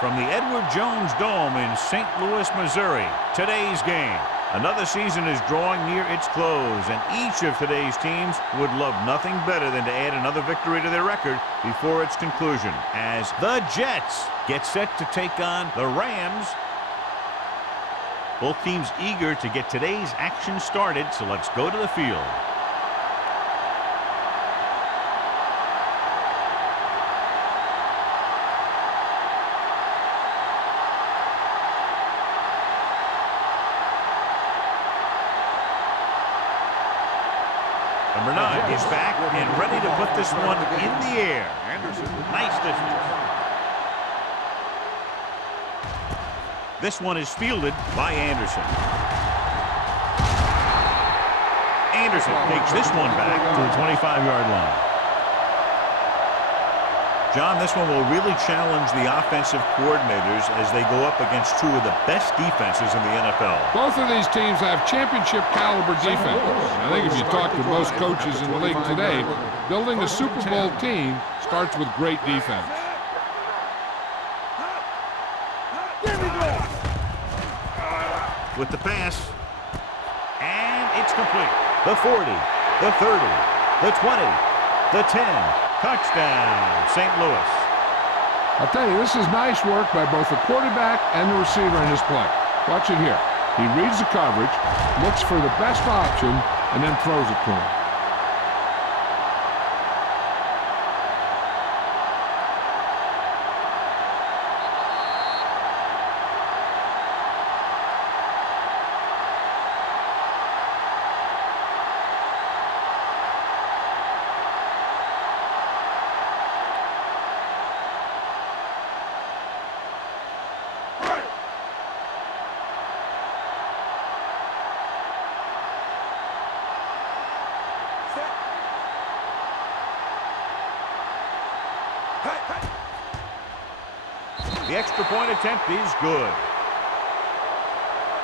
From the Edward Jones Dome in St. Louis, Missouri, today's game. Another season is drawing near its close, and each of today's teams would love nothing better than to add another victory to their record before its conclusion, as the Jets get set to take on the Rams. Both teams eager to get today's action started, so let's go to the field. Number 9 is back and ready to put this one in the air. Anderson, nice distance. This one is fielded by Anderson. Anderson takes this one back to the 25-yard line. John, this one will really challenge the offensive coordinators as they go up against two of the best defenses in the NFL. Both of these teams have championship caliber defense. I think if you talk to most coaches in the league today, building a Super Bowl team starts with great defense. With the pass, and it's complete. The 40, the 30, the 20, the 10. Touchdown, St. Louis. I'll tell you, this is nice work by both the quarterback and the receiver in his play. Watch it here. He reads the coverage, looks for the best option, and then throws it to him. The extra point attempt is good.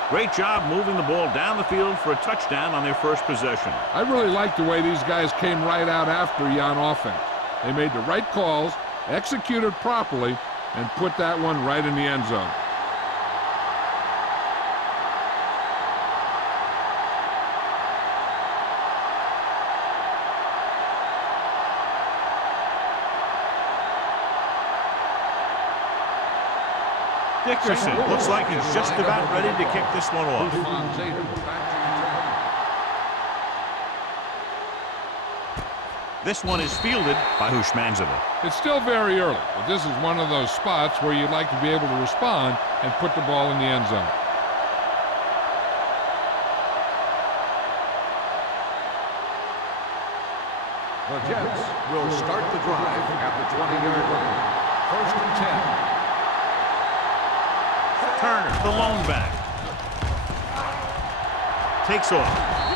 Great job moving the ball down the field for a touchdown on their first possession. I really like the way these guys came right out after you on offense. They made the right calls, executed properly, and put that one right in the end zone. Dickerson looks like he's just about ready to kick this one off. This one is fielded by Hushmanzadeh. It's still very early, but this is one of those spots where you'd like to be able to respond and put the ball in the end zone. The Jets will start the drive at the 20-yard line. 1st and 10. Turner, the lone back. Takes off.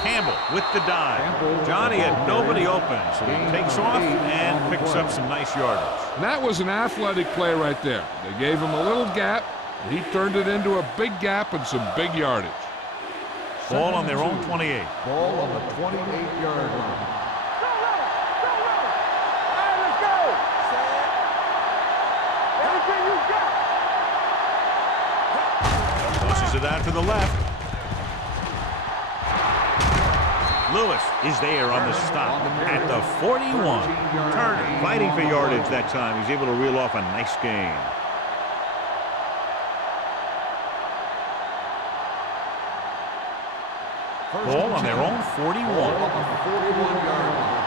Campbell with the dive. Johnny had nobody open, so he takes off and picks up some nice yardage. And that was an athletic play right there. They gave him a little gap, and he turned it into a big gap and some big yardage. Ball on their own 28. Ball on the 28-yard line. It out to the left. Lewis is there on the stop at the 41. Turner fighting for yardage that time. He's able to reel off a nice gain. Ball on their own 41. On the 41-yard line.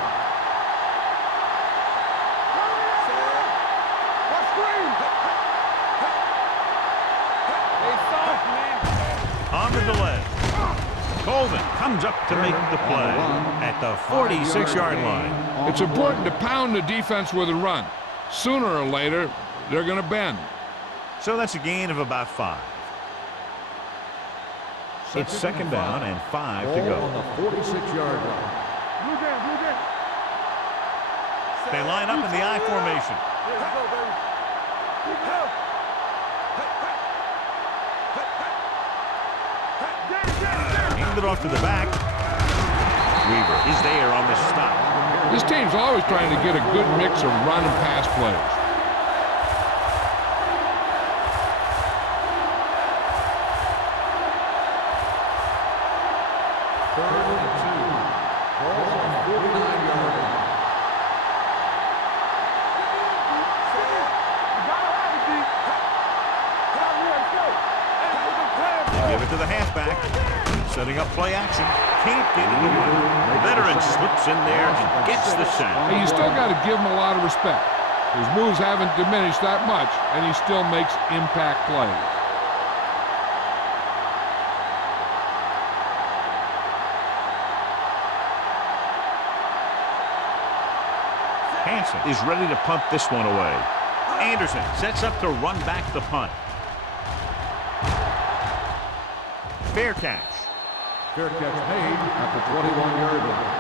On the delay. Colvin comes up to make the play at the 46-yard line. It's important to pound the defense with a run. Sooner or later, they're going to bend. So that's a gain of about 5. It's second down and 5 to go. On the 46-yard line. They line up in the I formation. Hand it off to the back. Weaver is there on the stop. This team's always trying to get a good mix of run and pass plays. Third and 2. Ball on the 49-yard line. They give it to the halfback. Setting up play action. Can't get it away. The veteran slips in there and gets the sack. Hey, you still got to give him a lot of respect. His moves haven't diminished that much, and he still makes impact plays. Hansen is ready to punt this one away. Anderson sets up to run back the punt. Fair catch. Fair catch made at the 21-yard line.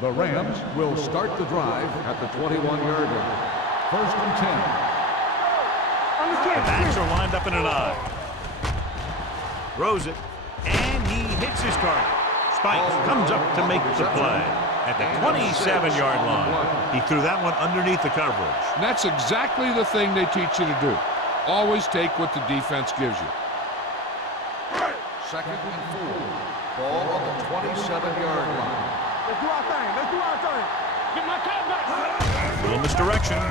The Rams will start the drive at the 21-yard line. First and 10. The backs are lined up in an I. Throws it, and he hits his target. Spikes comes up to make the play. At the 27-yard line, he threw that one underneath the coverage. And that's exactly the thing they teach you to do. Always take what the defense gives you. Second and 4. Ball on the 27-yard line. Let's do our thing. Let's do our thing. Get my cat back. Little misdirection.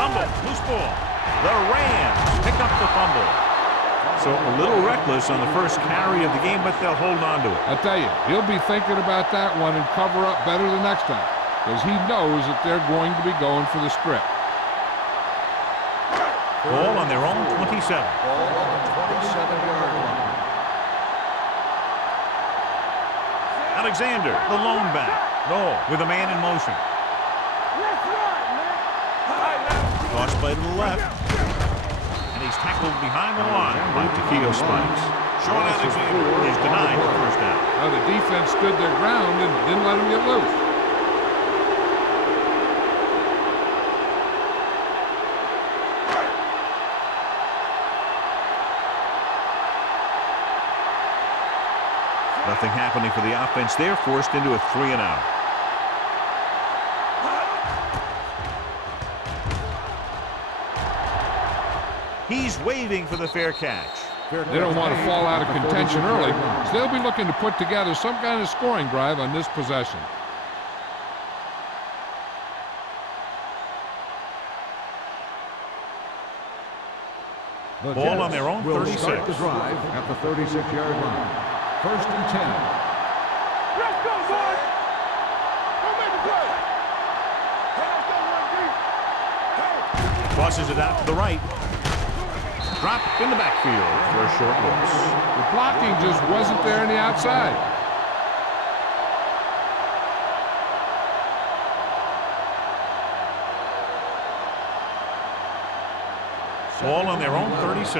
Fumble, loose ball. The Rams pick up the fumble. So a little reckless on the first carry of the game, but they'll hold on to it. I tell you, he'll be thinking about that one and cover up better the next time, because he knows that they're going to be going for the strip. Ball on their own 27. Ball on the 27-yard line. Alexander, the lone back. No, with a man in motion. Let's run, man. Toss play to the left. And he's tackled behind the line by Taquito Spikes. Sean Alexander is denied the first down. Now the defense stood their ground and didn't let him get loose. Nothing happening for the offense. They're forced into a 3-and-out. He's waving for the fair catch. They don't want to fall out of contention early, so they'll be looking to put together some kind of scoring drive on this possession. Ball on their own 36. Start the drive at the 36-yard line. First and 10. Let's go, boys. Go make the play. Hey, let's go, one deep. Hey. Tosses it out to the right. Dropped in the backfield for a short loss. The blocking just wasn't there on the outside. Ball on their own 36.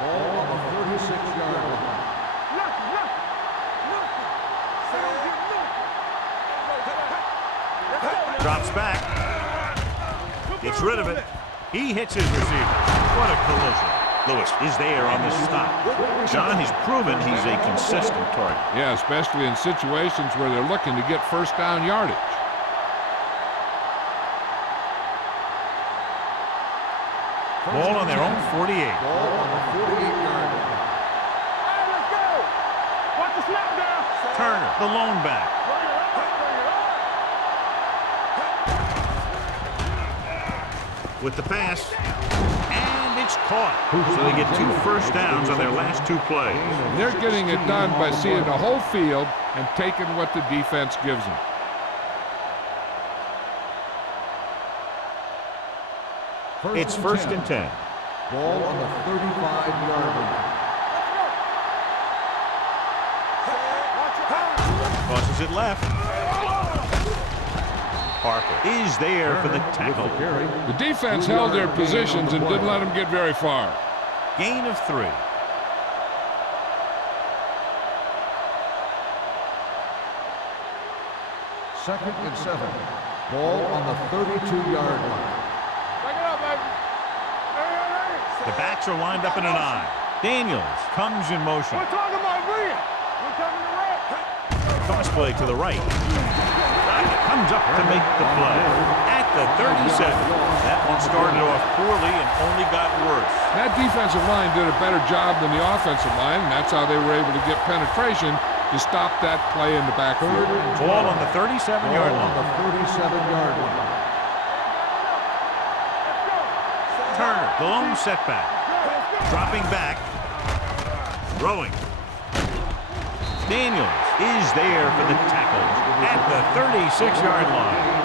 Ball on the 36-yard line. Drops back. Gets rid of it. He hits his receiver. What a collision. Lewis is there on the stop. John, he's proven he's a consistent target. Yeah, especially in situations where they're looking to get first down yardage. Ball on their own 48. Ball on the 48-yard line. Hey, let's go. Watch the snap down. Turner, the lone back. Bring it up, bring it up. With the pass. And it's caught. So they get 2 first downs on their last 2 plays. They're getting it done by seeing the whole field and taking what the defense gives them. It's first and 10. Ball on the 35-yard line. Tosses it left. Harper is there for the tackle. The defense held their positions and didn't let them get very far. Gain of 3. Second and 7. Ball on the 32-yard line. Back it up, baby. The backs are lined up in an I. Daniels comes in motion. We're talking about real. We're coming to red. Toss play to the right. Comes up to make the play. At the 37. That one started off poorly and only got worse. That defensive line did a better job than the offensive line, and that's how they were able to get penetration to stop that play in the backfield. Ball on the 37-yard line. On the 37-yard line. Turner, the lone setback. Dropping back. Throwing. Daniels is there for the tackle at the 36-yard line.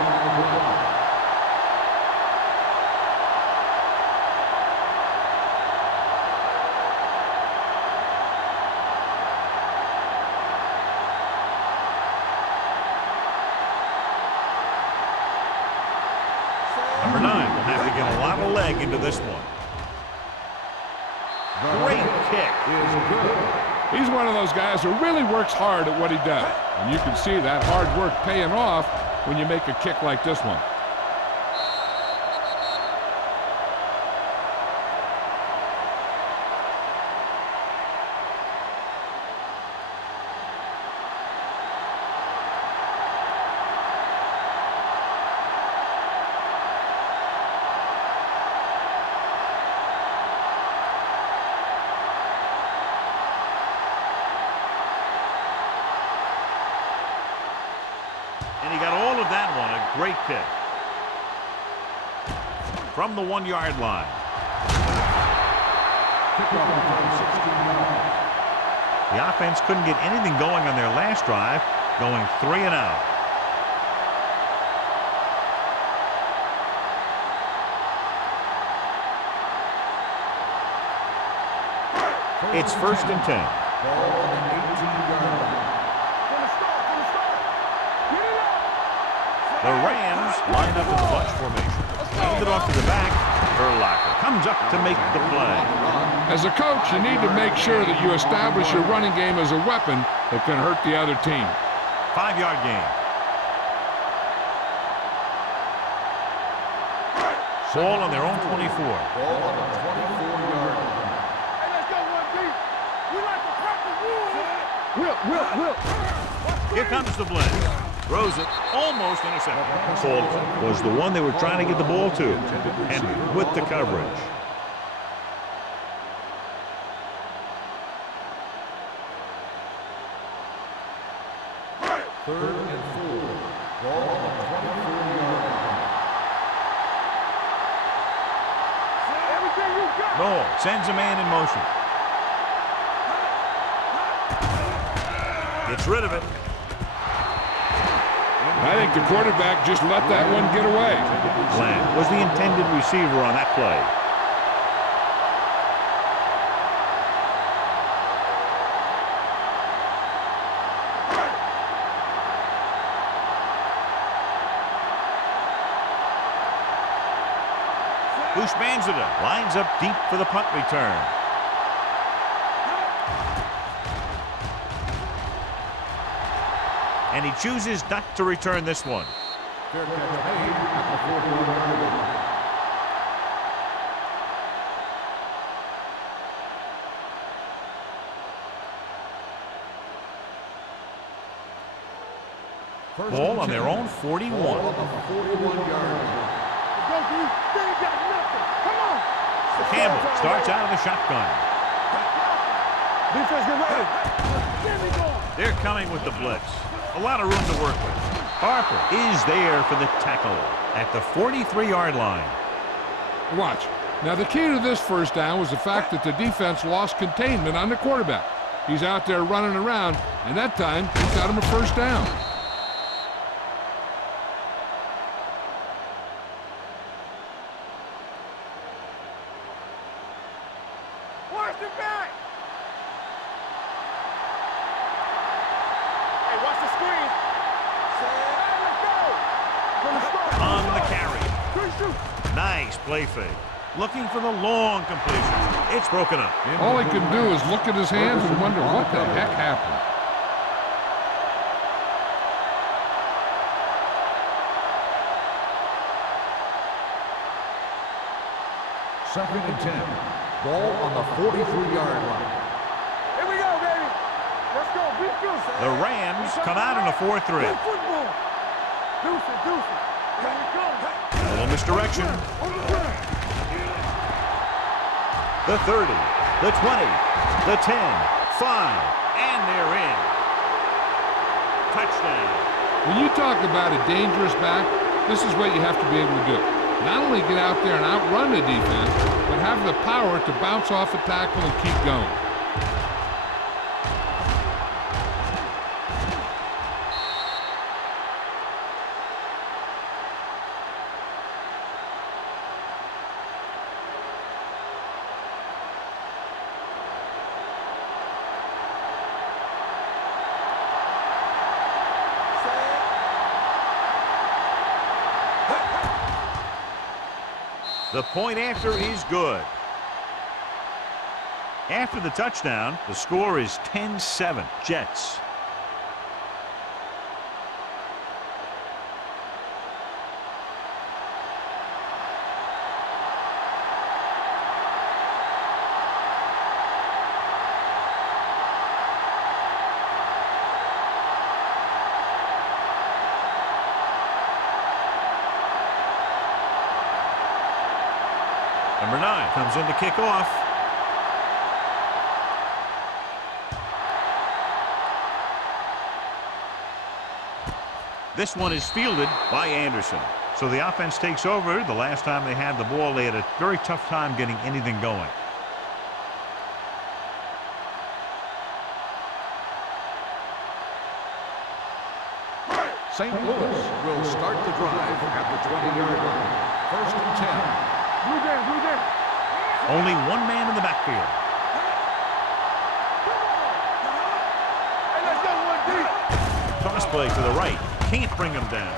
Number 9 will have to get a lot of leg into this one. Great kick. He's one of those guys who really works hard at what he does. And you can see that hard work paying off when you make a kick like this one. And he got all of that one. A great kick. From the 1-yard line. The offense couldn't get anything going on their last drive, going 3 and out. It's 1st and 10. Ball on the 18-yard line. The Rams lined up in the bunch formation. Hand it off to the back. Urlacher comes up to make the play. As a coach, you need to make sure that you establish your running game as a weapon that can hurt the other team. 5-yard gain. Ball on their own 24. Ball on the 24-yard line. Hey, let's go, 1D. We like to crack the rules. Will. Here comes the blitz. Throws it, almost intercepted. Ball was the one they were trying to get the ball to. And with the coverage. Third and 4. Ball on the 24-yard line. Everything you got. Noel sends a man in motion. Gets rid of it. I think the quarterback just let that one get away. Glenn was the intended receiver on that play. Bushmanzada lines up deep for the punt return. And he chooses not to return this one. Fair catch made at the 41-yard line. Ball on their own 41. Ball on the 41-yard line. Let's go, D. They ain't got nothing. Come on. Campbell starts out of the shotgun. Defense, get ready. Get me going. They're coming with the blitz. A lot of room to work with. Harper is there for the tackle at the 43-yard line. Watch. Now, the key to this first down was the fact that the defense lost containment on the quarterback. He's out there running around, and that time, he got him a first down. Watch the back. Hey, watch the screen. Nice play fake. Looking for the long completion. It's broken up. All he can do is look at his hands and wonder what the heck happened. Second and 10. Ball on the 43-yard line. Here we go, baby. Let's go. Beat Goose. The Rams come out in a 4-3. Good football. Deuce it, deuce it. Here we go. A little misdirection. On the ground. The 30, the 20, the 10, 5, and they're in. Touchdown. When you talk about a dangerous back, this is what you have to be able to do. Not only get out there and outrun the defense, but have the power to bounce off a tackle and keep going. The point after is good. After the touchdown, the score is 10-7, Jets. Number 9 comes in to kick off. This one is fielded by Anderson. So the offense takes over. The last time they had the ball, they had a very tough time getting anything going. St. Louis will start the drive at the 20-yard line. First and 10. Blue down, blue down. Only one man in the backfield. Hey, let's go one deep. Toss play to the right. Can't bring him down.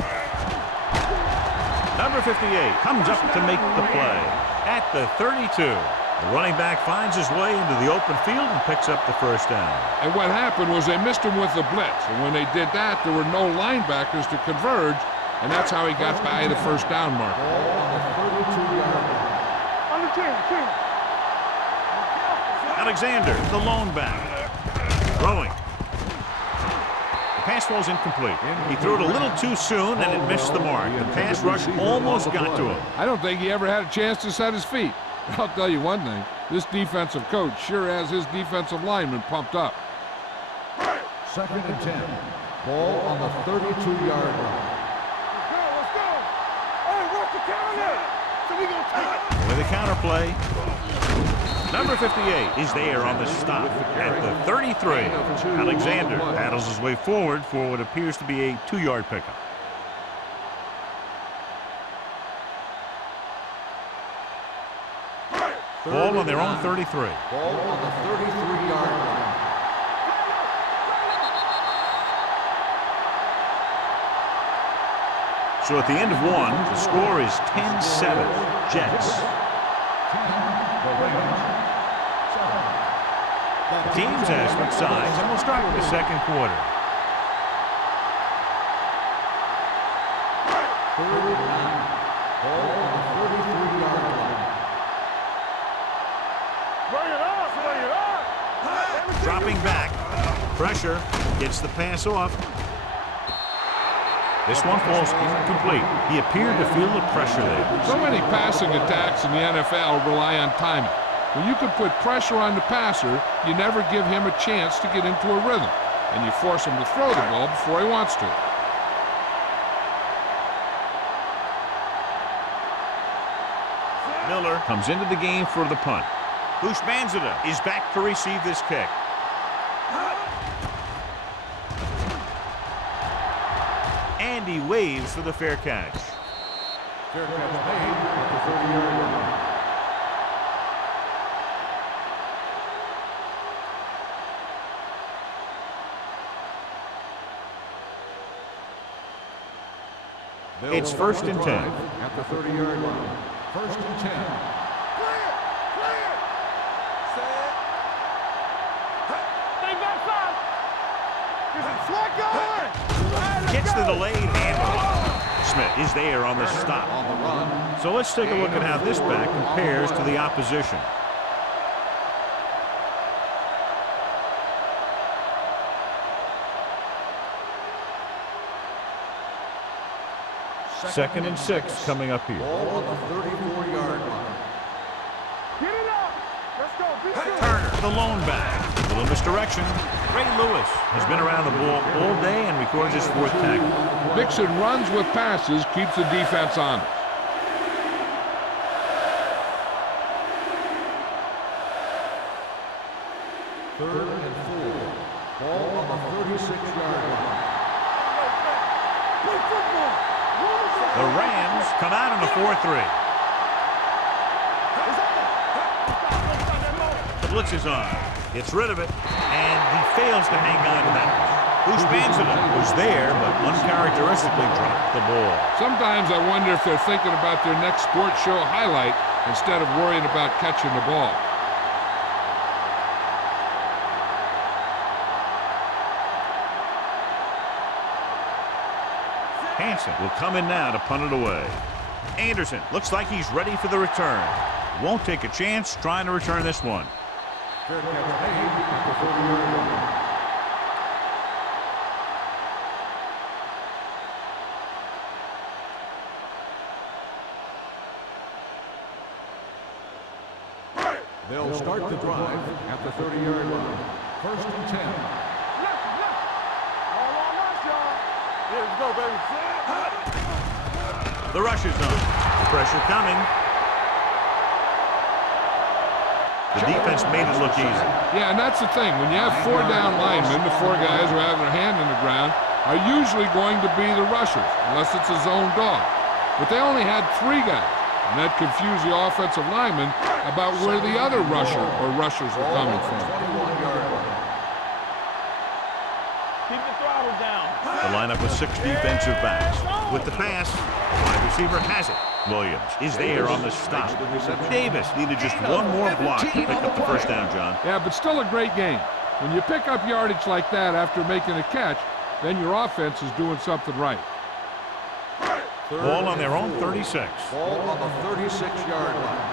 Number 58 comes up to make the play. At the 32, the running back finds his way into the open field and picks up the first down. And what happened was they missed him with the blitz. And when they did that, there were no linebackers to converge. And that's how he got by the first down marker. Ball on the 32-yard line. On the 10. Alexander, the lone back. Throwing. The pass falls incomplete. He threw it a little too soon and it missed the mark. The pass rush almost got to him. I don't think he ever had a chance to set his feet. I'll tell you one thing. This defensive coach sure has his defensive lineman pumped up. Second and 10. Ball on the 32-yard line. Let's go. Hey, work the counter. So we gonna take it. With a counter play. Number 58 is there on the stop at the 33. Alexander paddles his way forward for what appears to be a 2-yard pickup. Ball on their own 33. Ball on the 33-yard line. So at the end of one, the score is 10-7, Jets. The Rams. The teams have switched sides, and we'll start with the second quarter. Third and 9. Ball on the 33-yard line. Bring it up, bring it up. Dropping back. Pressure. Gets the pass off. This one falls incomplete. He appeared to feel the pressure there. So many passing attacks in the NFL rely on timing. When you can put pressure on the passer, you never give him a chance to get into a rhythm, and you force him to throw the ball before he wants to. Miller comes into the game for the punt. Bushmanzada is back to receive this kick. And he waves for the fair catch. Fair catch made at the 30-yard line. It's first and 10. at the 30-yard line. First and 10. Clear! Clear! Set. Stay backside! There's a slot going! Gets the delayed handle. Smith is there on the stop. On the run. So let's take a look at how this back compares to the opposition. Second and 6 coming up here. Ball on the 34-yard line. Get it up! Let's go! Be good! Turner, the lone back. Little misdirection. Ray Lewis has been around the ball all day and records his 4th tackle. Mixon runs with passes, keeps the defense honest. Third and 4. Ball on the 36-yard line. Play football! The Rams come out on a 4-3. The blitz is on. Gets rid of it, and he fails to hang on to that. Ushbanzada was there, but uncharacteristically dropped the ball. Sometimes I wonder if they're thinking about their next sports show highlight instead of worrying about catching the ball. Hansen will come in now to punt it away. Anderson looks like he's ready for the return. Won't take a chance trying to return this one. Fair catch made at the 40-yard line. They'll start the drive at the 30-yard line. First and 10. Left, left! All on us, y'all! Here we go, baby! The rush is on. Pressure coming. The defense made it look easy. Yeah, and that's the thing. When you have 4 down linemen, the 4 guys who have their hand in the ground are usually going to be the rushers, unless it's a zone dog. But they only had 3 guys, and that confused the offensive linemen about where the other rusher or rushers were coming from. 21-yard line. Keep the throttle down! The lineup with 6 defensive backs. With the pass, wide receiver has it. Williams is there on the stop. Davis needed just one more block to pick up the first down, John. Yeah, but still a great game. When you pick up yardage like that after making a catch, then your offense is doing something right. Ball on their own 36. Ball on the 36-yard line.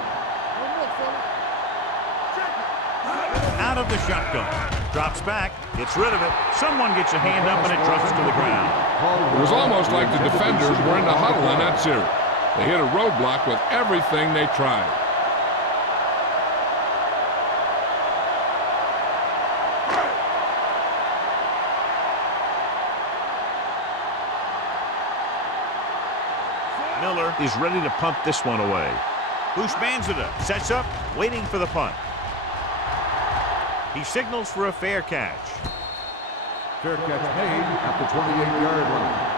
Out of the shotgun. Drops back, gets rid of it. Someone gets a hand up and it drops to the ground. It was almost like the defenders were in the huddle in that series. They hit a roadblock with everything they tried. Miller is ready to punt this one away. Ushbanzada sets up, waiting for the punt. He signals for a fair catch. Fair catch made at the 28-yard line.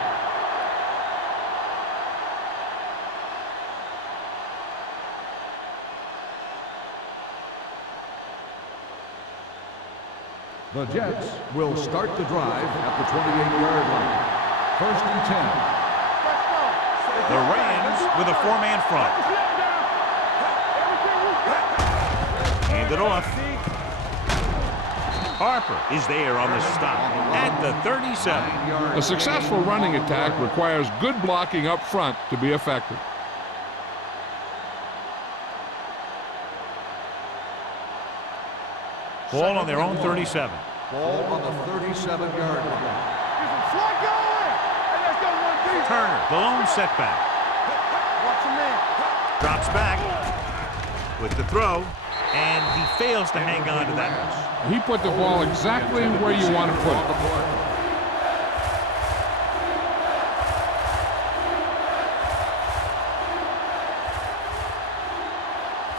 The Jets will start the drive at the 28-yard line. First and 10. The Rams with a 4-man front. Hand it off. Harper is there on the stop at the 37. A successful running attack requires good blocking up front to be effective. Ball on their own 37. Ball on the 37-yard line. Turner, the lone setback. Drops back with the throw, and he fails to hang on to that. He put the ball exactly where you want to put it.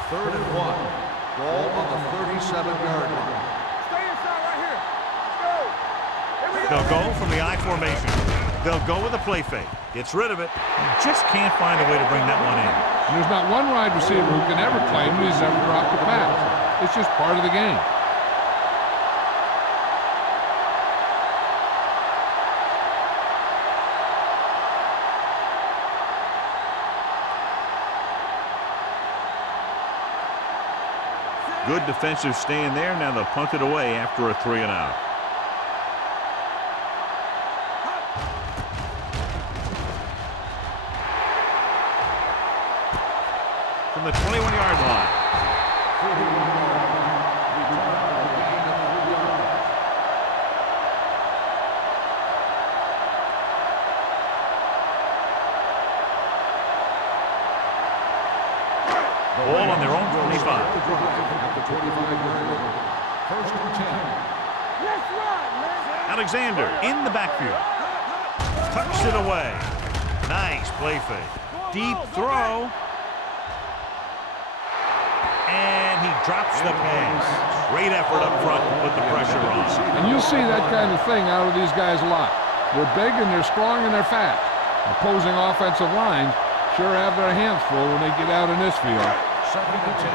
Third and 1. Ball on the 37-yard line. Stay inside right here. Let's go. Here we go. They'll go from the I formation. They'll go with a play fake. Gets rid of it. Just can't find a way to bring that one in. And there's not one wide receiver who can ever claim he's ever dropped a pass. It's just part of the game. Good defensive stand there. Now they'll punt it away after a 3-and-out. From the 21-yard line. Ball on their own 25. At the 25-yard line. First and 10. Alexander in the backfield. Tucks it away. Nice play fake. Deep throw. And he drops the pass. Great effort up front to put the pressure on. And you'll see that kind of thing out of these guys a lot. They're big and they're strong and they're fast. Opposing offensive lines sure have their hands full when they get out in this field. Second and 10.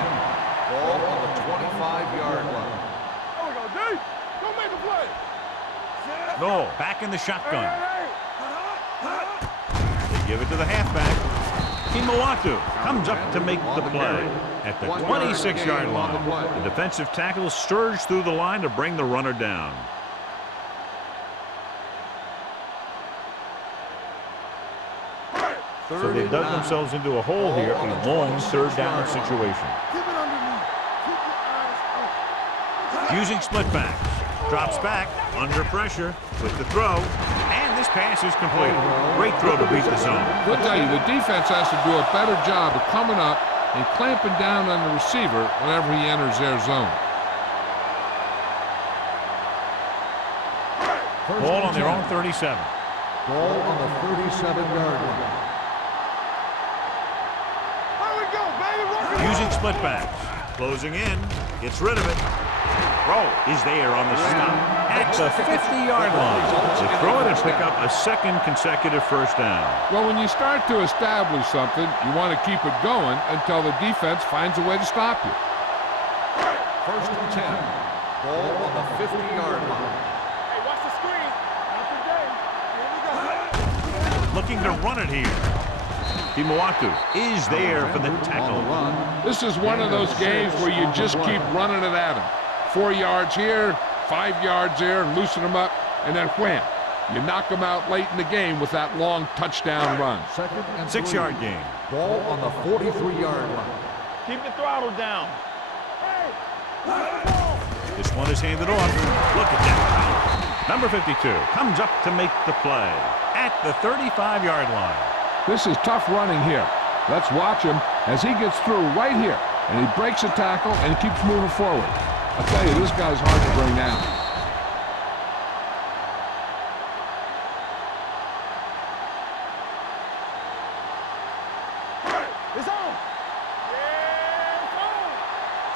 Ball on the 25-yard line. There we go, D. Go make a play. No, back in the shotgun. They give it to the halfback. Kimawatu comes up to make the play at the 26-yard line. The defensive tackle surged through the line to bring the runner down. So they dug themselves into a hole here, a long third down situation. Keep it underneath. Keep your eyes open. Using split backs. Drops back, under pressure, with the throw, and this pass is completed. Great throw to beat the zone. I'll tell you, the defense has to do a better job of coming up and clamping down on the receiver whenever he enters their zone. Ball on their own 37. Ball on the 37-yard line. There we go, baby. Work it Using out. split backs. Closing in. Gets rid of it. Throw is there on the stop at the 50-yard line. They throw it and pick up a second consecutive first down. Well, when you start to establish something, you want to keep it going until the defense finds a way to stop you. First and 10. Ball on the 50-yard line. Hey, watch the screen. Not today. Here we go. Looking to run it here. Kimawatu is there for the tackle. This is one of those games where you just keep running it at them. 4 yards here, 5 yards there, and loosen them up, and then wham. You knock them out late in the game with that long touchdown run. Second and 6-yard gain. Ball on the 43-yard line. Keep the throttle down. This one is handed off. Look at that. Number 52 comes up to make the play at the 35-yard line. This is tough running here. Let's watch him as he gets through right here, and he breaks a tackle and he keeps moving forward. I'll tell you, this guy's hard to bring down. It's on. Yeah, it's on.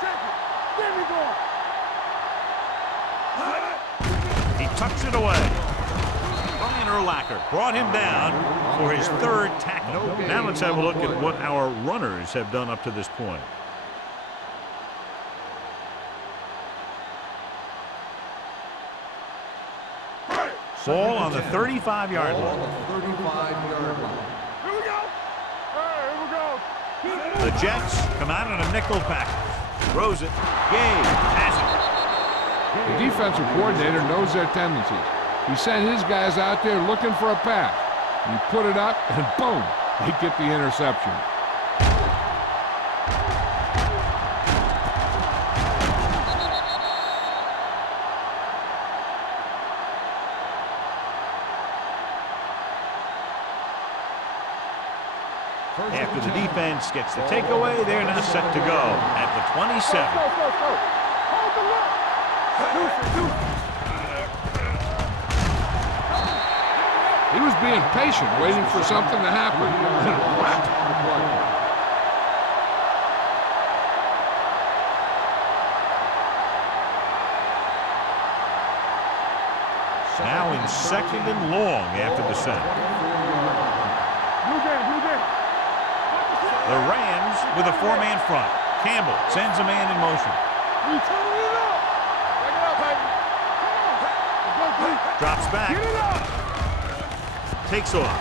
Check it. There we go. He tucks it away. Brian Urlacher brought him down for his third tackle. Now let's have a look at what our runners have done up to this point. Ball on the 35-yard Ball on line. the 35-yard line. Here we go. Here we go. Keep The Jets come out in a nickel package. Throws it. Gay has it. The defensive coordinator knows their tendencies. He sent his guys out there looking for a pass. He put it up, and boom, they get the interception. After the defense gets the takeaway, they're now set to go at the 27. Go. Hold the look. He was being patient, waiting for something to happen. Now in second and long after the set. Blue game. The Rams with a four-man front. Campbell sends a man in motion. We turn it up. Back it up, baby. Come on. Let's go, Pete. Drops back. Get it up. Takes off.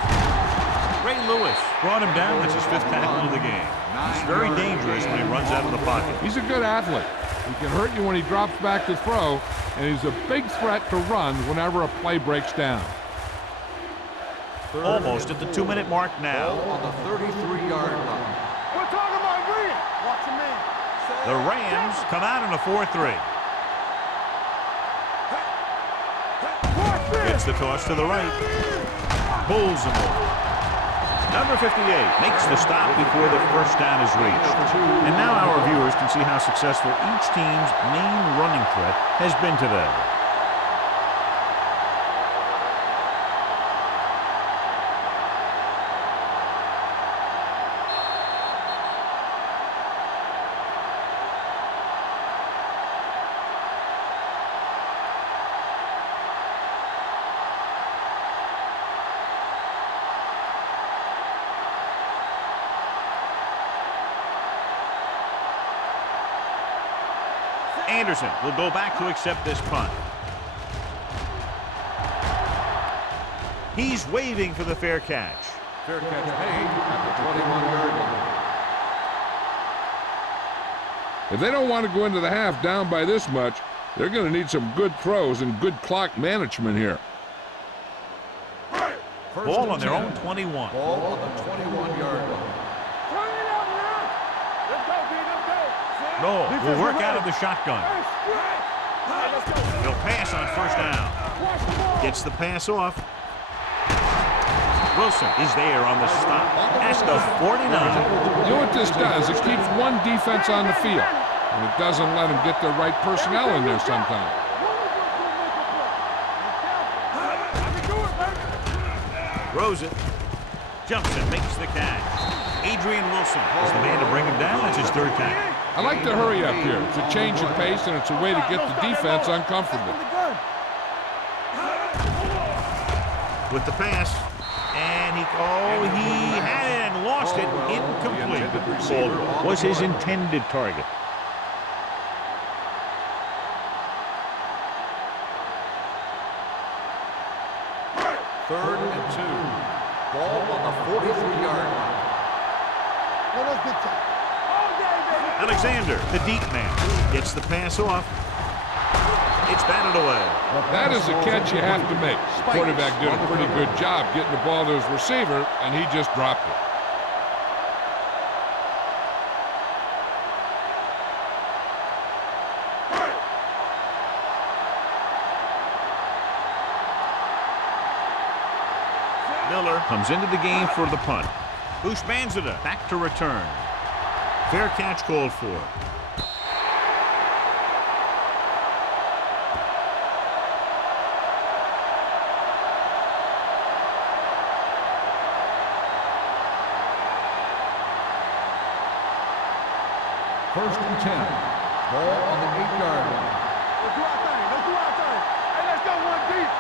Ray Lewis brought him down. That's his fifth tackle of the game. He's very dangerous when he runs out of the pocket. He's a good athlete. He can hurt you when he drops back to throw, and he's a big threat to run whenever a play breaks down. Almost at the 2-minute mark now. On the 33-yard line. We're talking about green. Watch him in. The Rams come out in a 4-3. Watch this. Gets the toss to the right. Pulls him over. Number 58 makes the stop before the first down is reached. And now our viewers can see how successful each team's main running threat has been today. Anderson will go back to accept this punt. He's waving for the fair catch. Fair catch made at the 21-yard line. If they don't want to go into the half down by this much, they're going to need some good throws and good clock management here. Ball on their own 21. Ball on the 21-yard line. Turn it up now. Let's go, B. Let's go. No, will work out of the shotgun. He'll pass on first down. Gets the pass off. Wilson is there on the stop. At the 49. You know what this does? It keeps one defense on the field, and it doesn't let them get the right personnel in there sometimes. Throws it. Jumps it. Makes the catch. Adrian Wilson is the man to bring him down. It's his third tackle. I like to hurry up here. It's a change of pace, and it's a way to get the defense uncomfortable. With the pass. And he had it and lost it. Incomplete. Ball was his intended target. Third and 2. Ball on the 43-yard line. Alexander, the deep man, gets the pass off. It's batted away. That is a catch you have to make. The quarterback did a pretty good job getting the ball to his receiver, and he just dropped it. Miller comes into the game for the punt. Bushmanzada back to return. Fair catch called for. First and 10. Ball on the 8-yard line. Let's do our thing. Let's do our thing. Hey, let's go one deep.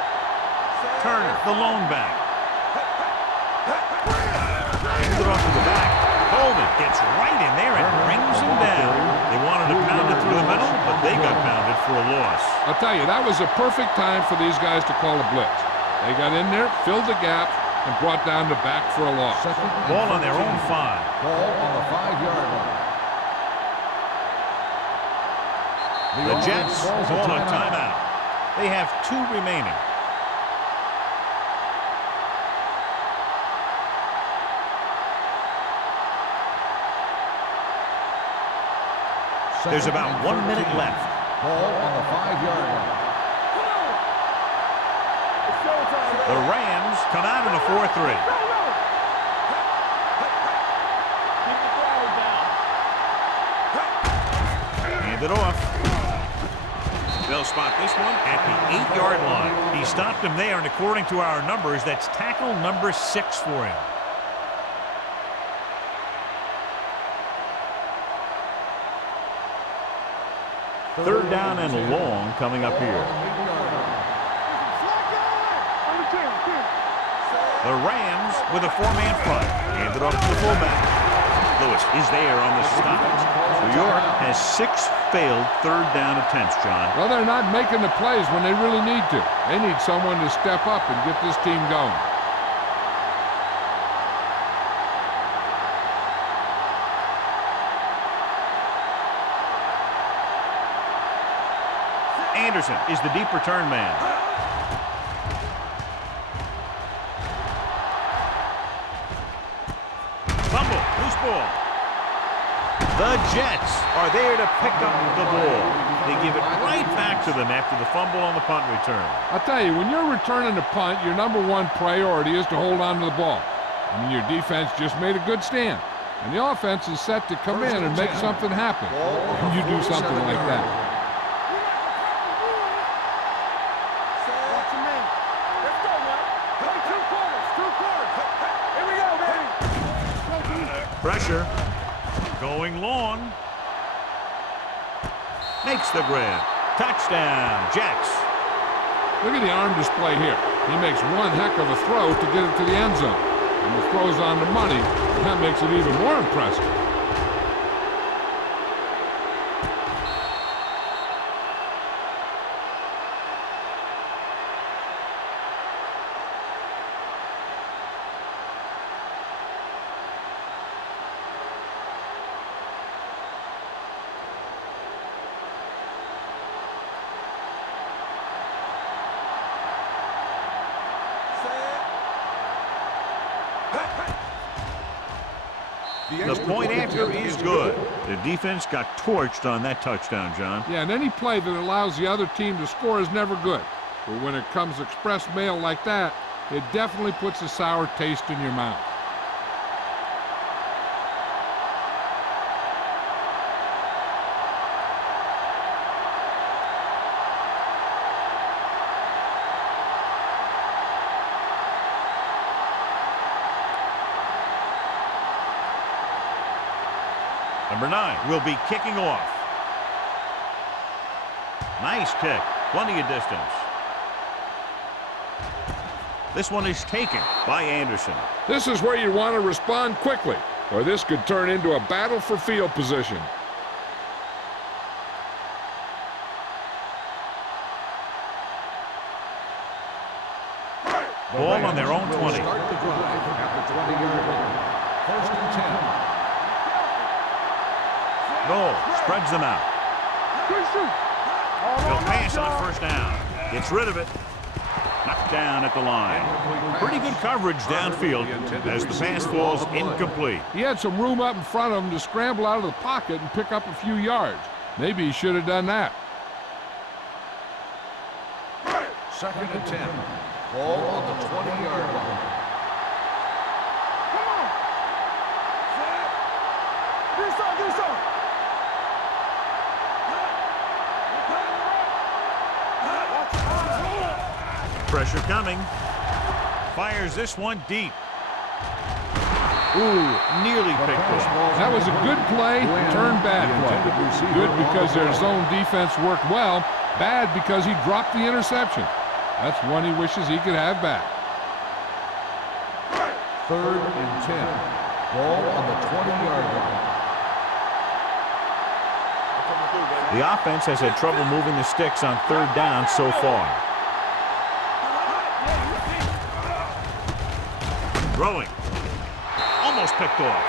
Turner, the lone back. Hands it off to the back. Coleman gets right in there and brings him down. They wanted to pound it through the middle, but they got pounded for a loss. I'll tell you, that was a perfect time for these guys to call a blitz. They got in there, filled the gap, and brought down the back for a loss. Ball on their own 5. Ball on the 5-yard line. The Jets call a timeout. They have 2 remaining. There's about 1 minute left. Ball on the 5-yard line. The Rams come out in a 4-3. Hand it off. They'll spot this one at the 8-yard line. He stopped him there, and according to our numbers, that's tackle number 6 for him. Third down and long coming up here. The Rams with a 4-man front. Hand it off to the fullback. Lewis is there on the stop. New York has 6 failed third down attempts, John. Well, they're not making the plays when they really need to. They need someone to step up and get this team going. Anderson is the deep return man. Fumble, loose ball. The Jets are there to pick up the ball. They give it right back to them after the fumble on the punt return. I'll tell you, when you're returning a punt, your number one priority is to hold on to the ball. I mean, your defense just made a good stand, and the offense is set to come in and make something happen when you do something like that. Watch your man. Let's go now. Play two quarters. Here we go, baby. Pressure. Going long. Makes the grab. Touchdown, Jets. Look at the arm display here. He makes one heck of a throw to get it to the end zone. And the throw's on the money, and that makes it even more impressive. The point after is good. The defense got torched on that touchdown, John. Yeah, and any play that allows the other team to score is never good. But when it comes express mail like that, it definitely puts a sour taste in your mouth. Number 9 will be kicking off. Nice kick. Plenty of distance. This one is taken by Anderson. This is where you want to respond quickly, or this could turn into a battle for field position. Ball on their own 20. Start the drive at the 20-yard line. First and 10. Goal. Spreads them out. He'll pass on first down. Gets rid of it. Knocked down at the line. Pretty good coverage downfield as the pass falls incomplete. He had some room up in front of him to scramble out of the pocket and pick up a few yards. Maybe he should have done that. Second and 10. Ball on the 20-yard line. Come on. Do something. Pressure coming. Fires this one deep. Ooh, nearly picked off. That was a good play, turned bad play. Good because their zone defense worked well. Bad because he dropped the interception. That's one he wishes he could have back. Third and 10. Ball on the 20-yard line. The offense has had trouble moving the sticks on third down so far. Throwing. Almost picked off.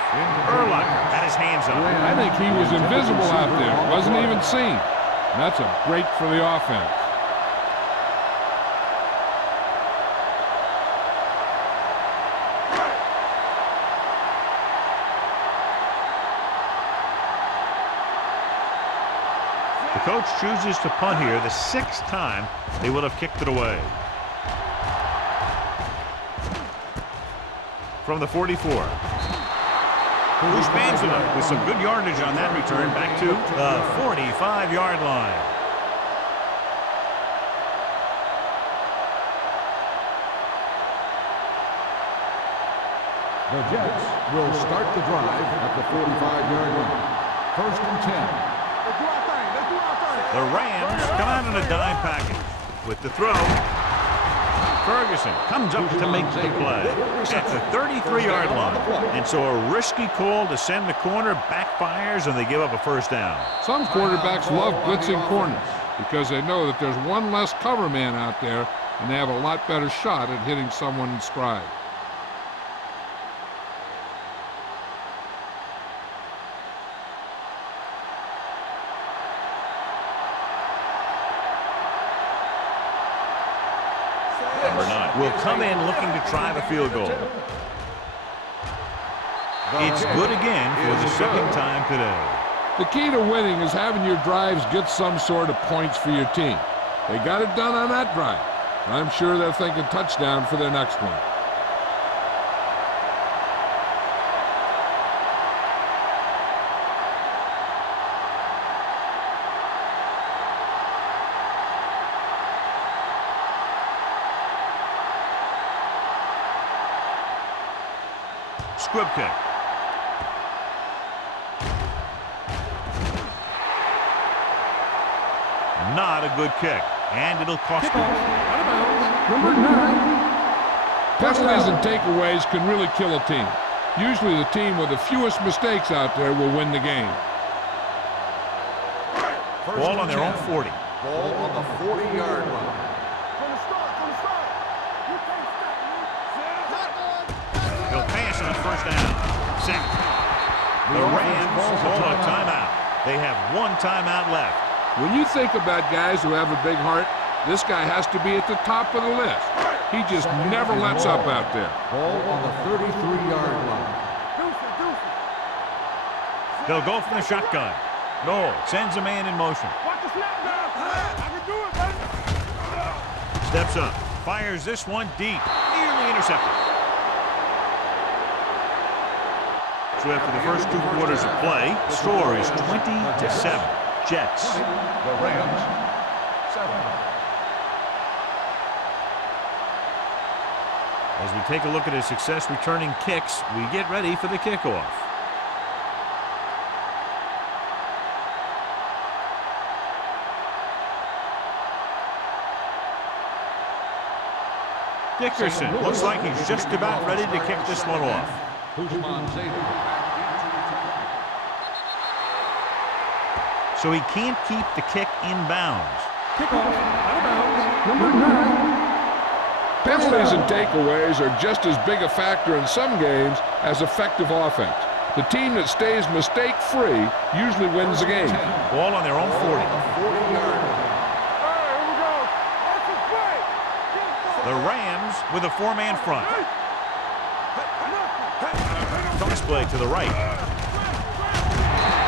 Erlich had his hands up. I think he was invisible out there. Wasn't even seen. That's a break for the offense. The coach chooses to punt here the 6th time they will have kicked it away. From the 44. Bruce Banzilla with some good yardage on that return back to the 45-yard line. The Jets will start the drive at the 45-yard line. First and 10. The Rams come out in a dime package. With the throw, Ferguson comes up to make the play at the 33-yard line. And so a risky call to send the corner backfires and they give up a first down. Some quarterbacks love blitzing corners because they know that there's one less cover man out there and they have a lot better shot at hitting someone in stride. will come in looking to try the field goal. It's good again for the second time today. The key to winning is having your drives get some sort of points for your team. They got it done on that drive. I'm sure they're thinking touchdown for their next one. Squib kick. Not a good kick, and it'll cost them. Number 9. Penalties and takeaways can really kill a team. Usually the team with the fewest mistakes out there will win the game. Ball on their own 40. Ball on the 40-yard line. From the start. You can't stop me. He'll pass on first down. Sack. The Rams call a timeout. They have one timeout left. When you think about guys who have a big heart, this guy has to be at the top of the list. He just never lets up out there. Ball on the 33-yard line. They'll go from the shotgun. No, sends a man in motion. Watch the snap now. I can do it, baby. Steps up. Fires this one deep. Nearly intercepted. So after the first 2 quarters of play, the score is 20-7. Jets. The Rams, 7. As we take a look at his success returning kicks, we get ready for the kickoff. Dickerson looks like he's just about ready to kick this one off. So he can't keep the kick in bounds. Kickoff, out of bounds, number 9. Penalties and takeaways are just as big a factor in some games as effective offense. The team that stays mistake-free usually wins the game. Ball on their own 40. All Here we go. That's a play. The Rams with a 4-man front. Toss play to the right.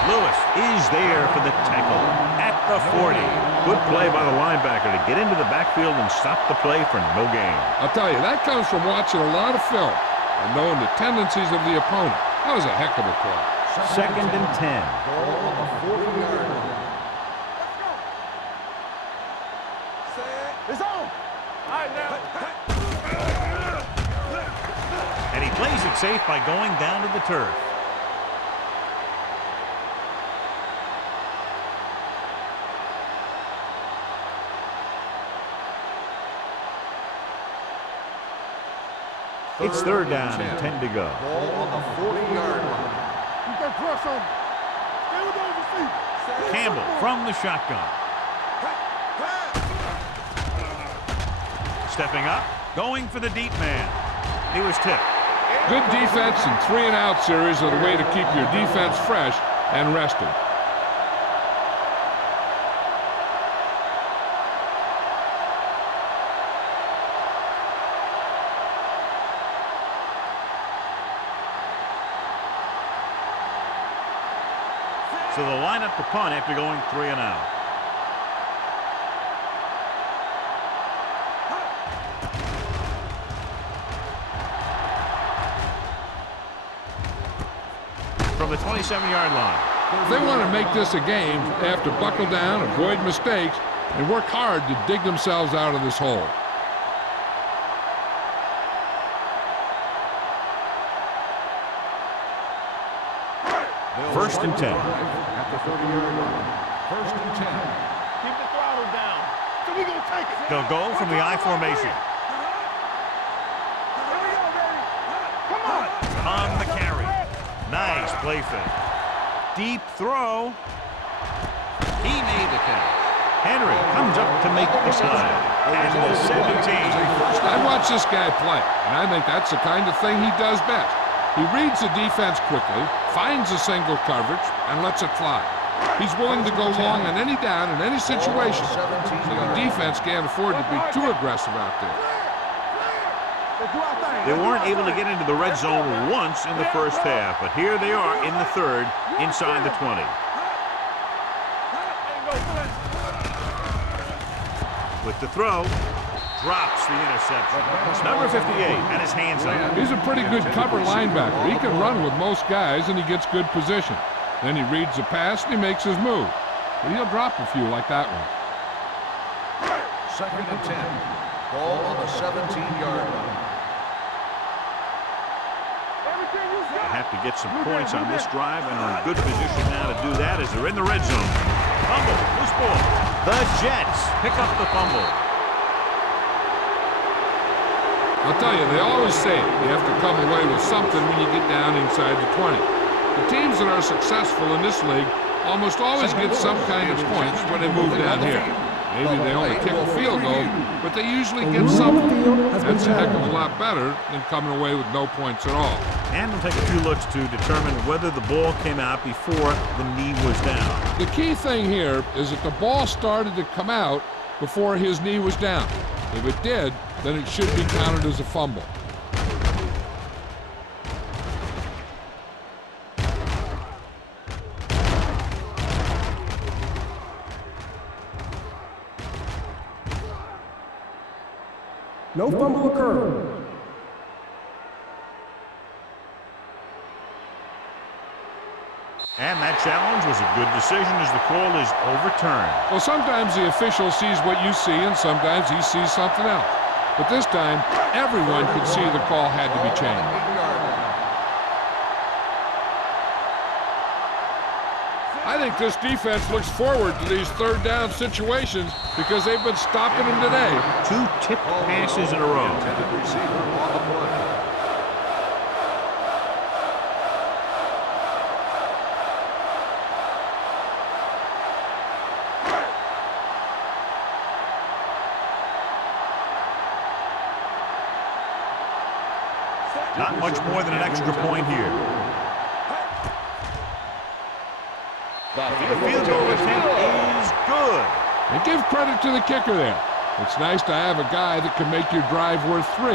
Lewis is there for the tackle at the 40. Good play by the linebacker to get into the backfield and stop the play for no gain. I'll tell you, that comes from watching a lot of film and knowing the tendencies of the opponent. That was a heck of a play. Second and 10. Ball on the 40-yard line. It's on. All right, now. And he plays it safe by going down to the turf. It's third down and 10 to go. Ball on the 40-yard line. Keep that press on. Stay with those receivers. Campbell from the shotgun. Stepping up, going for the deep man. He was tipped. Good defense and 3-and-out series are the way to keep your defense fresh and rested. So they'll line up the punt after going 3-and-out. From the 27-yard line. If they want to make this a game, they have to buckle down, avoid mistakes, and work hard to dig themselves out of this hole. First and 10. At the 30-yard line. First and 10. Keep the throttle down. So we gonna take it. They'll go from the I formation. Here we go, baby. Come on. On the carry. Nice play fake. Deep throw. He made the catch. Henry comes up to make the slide. At the 17. I watch this guy play, and I think that's the kind of thing he does best. He reads the defense quickly, finds a single coverage, and lets it fly. He's willing to go long on any down in any situation, so the defense can't afford to be too aggressive out there. Let's do our thing. They weren't able to get into the red zone once in the first half, but here they are in the third, inside the 20. With the throw, drops the interception. Number 58 had his hands up. He's a pretty good cover linebacker. He can run with most guys, and he gets good position. Then he reads the pass, and he makes his move. But he'll drop a few like that one. 2nd and 10. Ball on the 17-yard line. Have to get some points on this drive, and are in a good position now to do that as they're in the red zone. Fumble, loose ball. The Jets pick up the fumble. I'll tell you, they always say it. You have to come away with something when you get down inside the 20. The teams that are successful in this league almost always get some kind of points when they move down here. Maybe they only kick a field goal, but they usually get something. That's a heck of a lot better than coming away with no points at all. And we'll take a few looks to determine whether the ball came out before the knee was down. The key thing here is that the ball started to come out before his knee was down. If it did, then it should be counted as a fumble. No fumble occurred. And that challenge was a good decision as the call is overturned. Well, sometimes the official sees what you see, and sometimes he sees something else. But this time, everyone could see the call had to be changed. I think this defense looks forward to these third down situations because they've been stopping them today. 2 tipped passes in a row. Not much more than an extra point here. The field goal attempt is good. And give credit to the kicker there. It's nice to have a guy that can make your drive worth 3,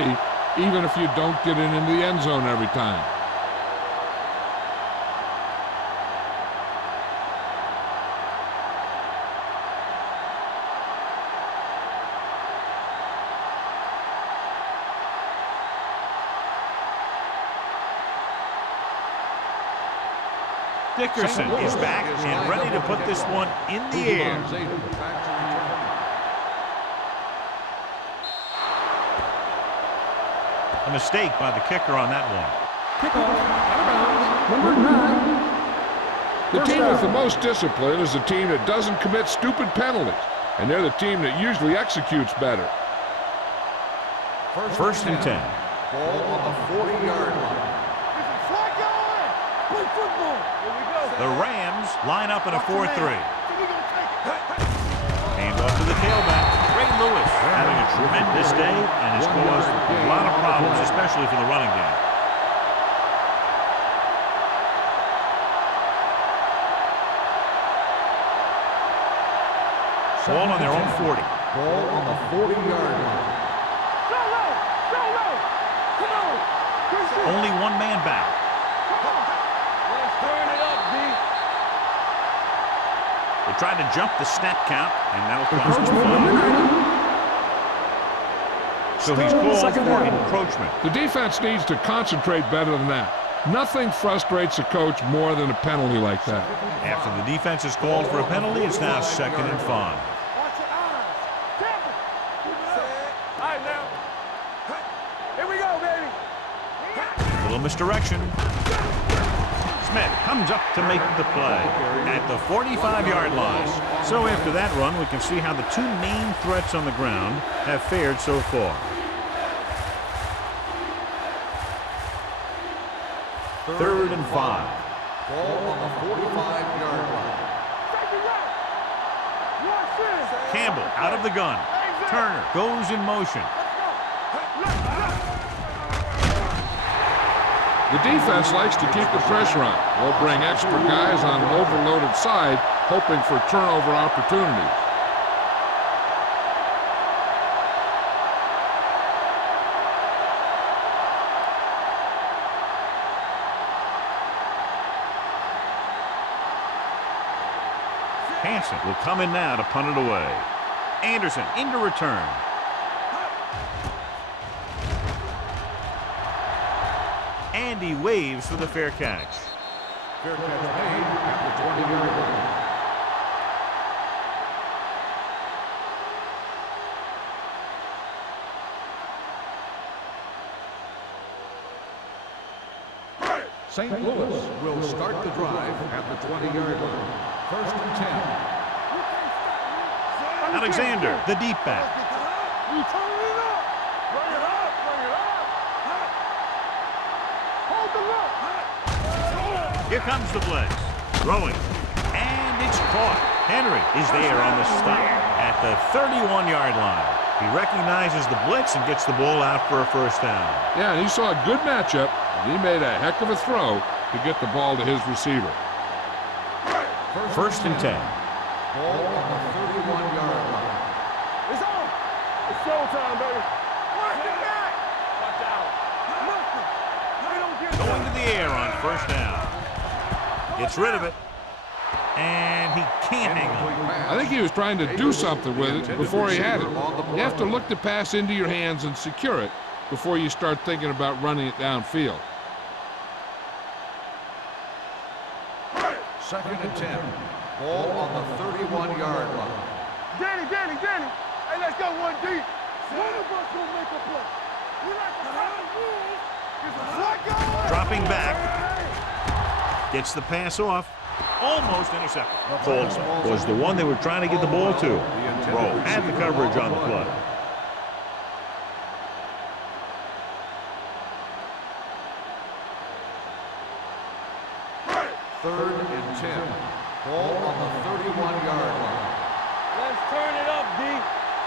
even if you don't get it into the end zone every time. Dickerson is back and ready to put this one in the air. A mistake by the kicker on that one. Kickoff out of bounds. Number 9. The team with the most discipline is the team that doesn't commit stupid penalties, and they're the team that usually executes better. 1st and 10. Ball on the 40-yard line. The Rams line up in a 4-3. Hand off to the tailback. Ray Lewis having a tremendous day and has caused a lot of problems, especially for the running game. Ball on their own 40. Ball on the 40-yard line. Only one man back. They tried to jump the snap count, and that'll cost them a flag. So he's called for encroachment. The defense needs to concentrate better than that. Nothing frustrates a coach more than a penalty like that. After the defense is called for a penalty, it's now 2nd and 5. Watch your eyes. Careful. All right, now. Here we go, baby. Little misdirection. Smith comes up to make the play at the 45-yard line. So after that run, we can see how the 2 main threats on the ground have fared so far. 3rd and 5. Ball on the 45-yard line. Campbell out of the gun. Turner goes in motion. The defense likes to keep the pressure on. They'll bring extra guys on an overloaded side, hoping for turnover opportunities. Hansen will come in now to punt it away. Anderson into return. And he waves for the fair catch. Fair catch made at the 20-yard line. St. Louis will start the drive at the 20-yard line. First and 10. Alexander, the deep back. You turn it up. Bring it up. Bring it up. Hold the look. Here comes the blitz. Throwing. And it's caught. Henry is there on the stop at the 31-yard line. He recognizes the blitz and gets the ball out for a first down. Yeah, and he saw a good matchup, and he made a heck of a throw to get the ball to his receiver. First and 10. Ball on the 31-yard line. It's on. It's showtime, baby. Watch it back. Watch out. They don't get Going to the air on first down. Gets rid of it. And he can't hang on. I think he was trying to do something with it before he had it. You have to look the pass into your hands and secure it before you start thinking about running it downfield. Second and 10. Ball on the 31-yard line. Danny. Hey, let's go one deep. One of us will make a play. We like the final rules. It's a flag. Dropping back. Gets the pass off. Almost intercepted. Colts was the one they were trying to get the ball to. Rowe had the coverage on the play. Third and 10. Ball on the 31-yard line. Let's turn it up, D.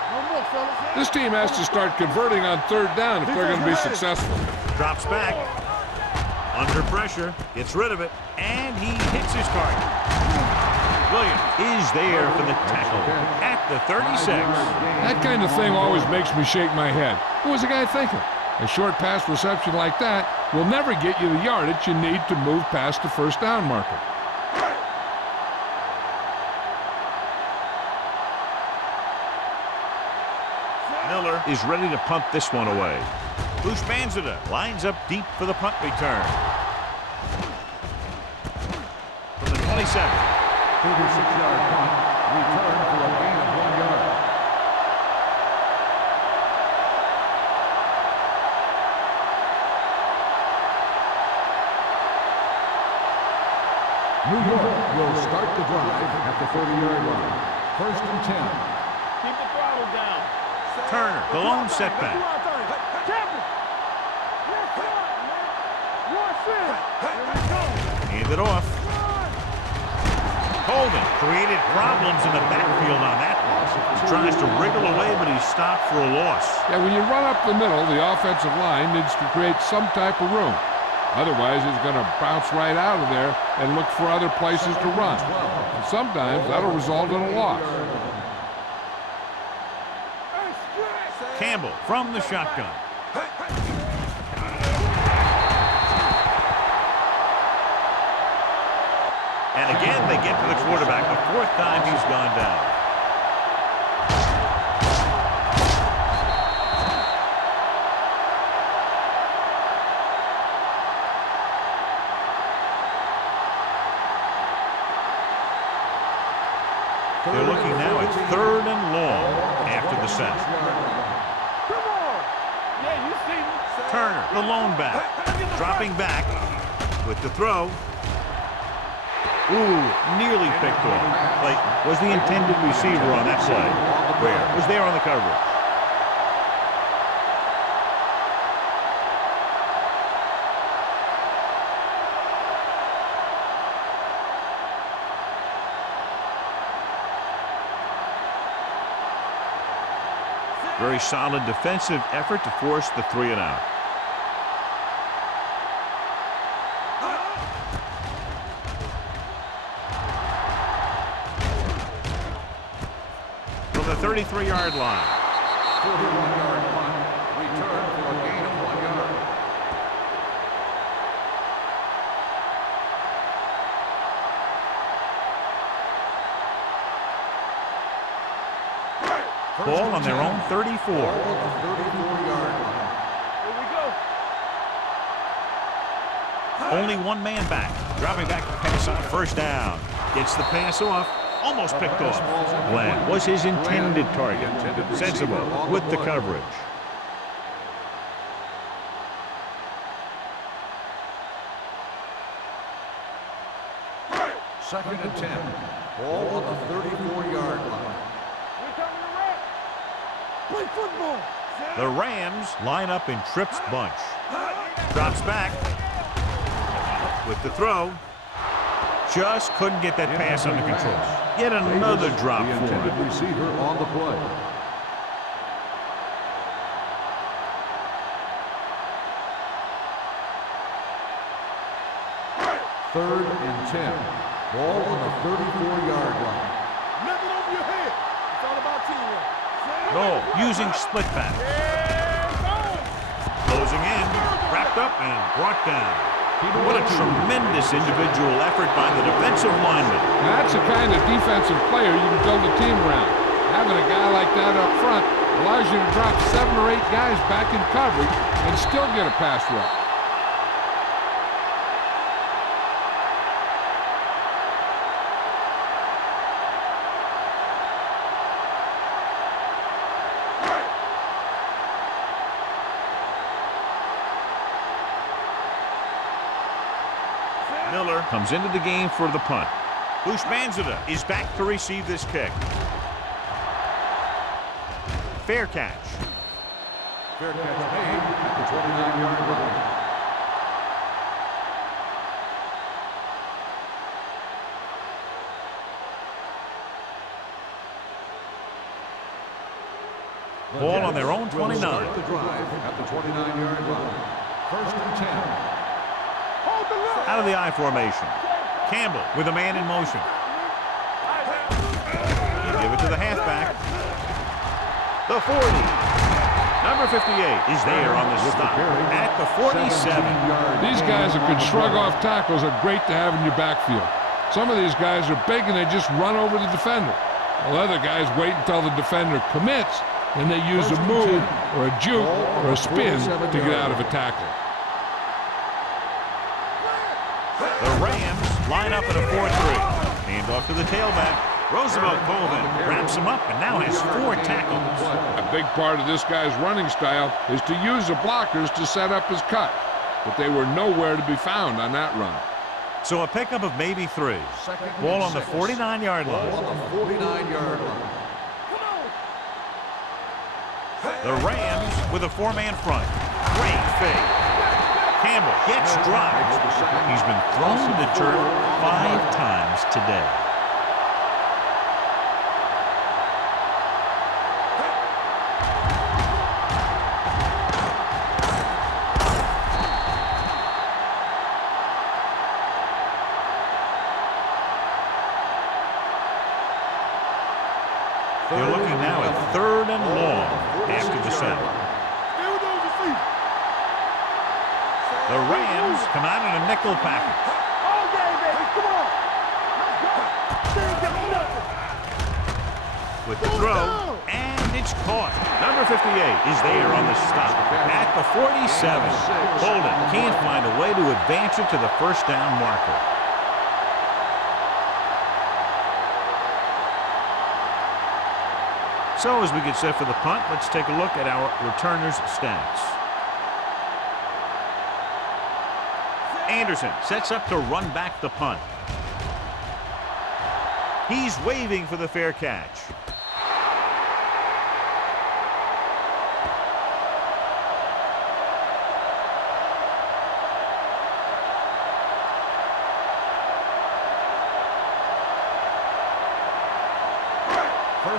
No more, fellas. This team has to start converting on third down if they're going to be successful. Drops back. Under pressure. Gets rid of it. And he hits his target. Williams is there for the tackle at the 36. That kind of thing always makes me shake my head. What was the guy thinking? A short pass reception like that will never get you the yardage you need to move past the first down marker. Miller is ready to punt this one away. Bruce Banzida lines up deep for the punt return. From the 27. 36-yard punt. Return for a gain of 1 yard. New York will start the drive at the 30-yard line. First and 10. Keep the throttle down. Turner, the lone setback. Hand it off. Colvin created problems in the backfield on that one. He tries to wriggle away, but he's stopped for a loss. Yeah, when you run up the middle, the offensive line needs to create some type of room. Otherwise, he's going to bounce right out of there and look for other places to run. And sometimes that'll result in a loss. Campbell from the shotgun. And again, they get to the quarterback. The fourth time he's gone down. They're looking now at third and long after the set. Come on. Yeah, you see me. Turner, the lone back, dropping back with the throw. Ooh, nearly picked off. Clayton was the intended receiver on that play. Where was there on the coverage. Very solid defensive effort to force the 3 and out. From the 33-yard line. 41-yard punt. Return for a gain of 1 yard. Ball on their own 34. Ball on the 34-yard line. Here we go. Only one man back. Dropping back to pass on first down. Gets the pass off. Almost picked off. Bland was his intended target. Sensible with the coverage. Second and 10. Ball on the 34-yard line. We're coming around. Play football. The Rams line up in trips bunch. Drops back with the throw. Just couldn't get that pass under control. Yet another drop The for intended him. receiver on the play. Third and 10. Ball on the 34-yard line. Nothing over your head. It's all about teamwork. No, using split back. Closing in, wrapped up and brought down. What a tremendous individual effort by the defensive lineman. Now, that's the kind of defensive player you can build a team around. Having a guy like that up front allows you to drop 7 or 8 guys back in coverage and still get a pass rush. Miller comes into the game for the punt. Bushmanzada is back to receive this kick. Fair catch. Fair catch made at the 29-yard line. Ball on their own Will 29. start the drive at the 29-yard line. First and 10. Out of the I formation. Campbell with a man in motion. He'll give it to the halfback. The 40. Number 58 is there on the stop at the 47. These guys that can shrug off tackles are great to have in your backfield. Some of these guys are big and they just run over the defender. While other guys wait until the defender commits and they use a move or a juke or a spin to get out of a tackle. The Rams line up at a 4-3. Hand off to the tailback. Roosevelt Colvin wraps him up and now has 4 tackles. A big part of this guy's running style is to use the blockers to set up his cut, but they were nowhere to be found on that run. So a pickup of maybe 3. Ball on the 49-yard line. Ball on the 49-yard line. The Rams with a 4-man front. Great fake. Campbell gets dropped. He's been thrown to the turf 5 times today. They're looking now at 3rd and long after the snap. The Rams come out in a nickel package. All game, baby. Come on. With the throw, and it's caught. Number 58 is there on the stop at the 47. Holden can't find a way to advance it to the first down marker. So as we get set for the punt, let's take a look at our returners' stats. Anderson sets up to run back the punt. He's waving for the fair catch.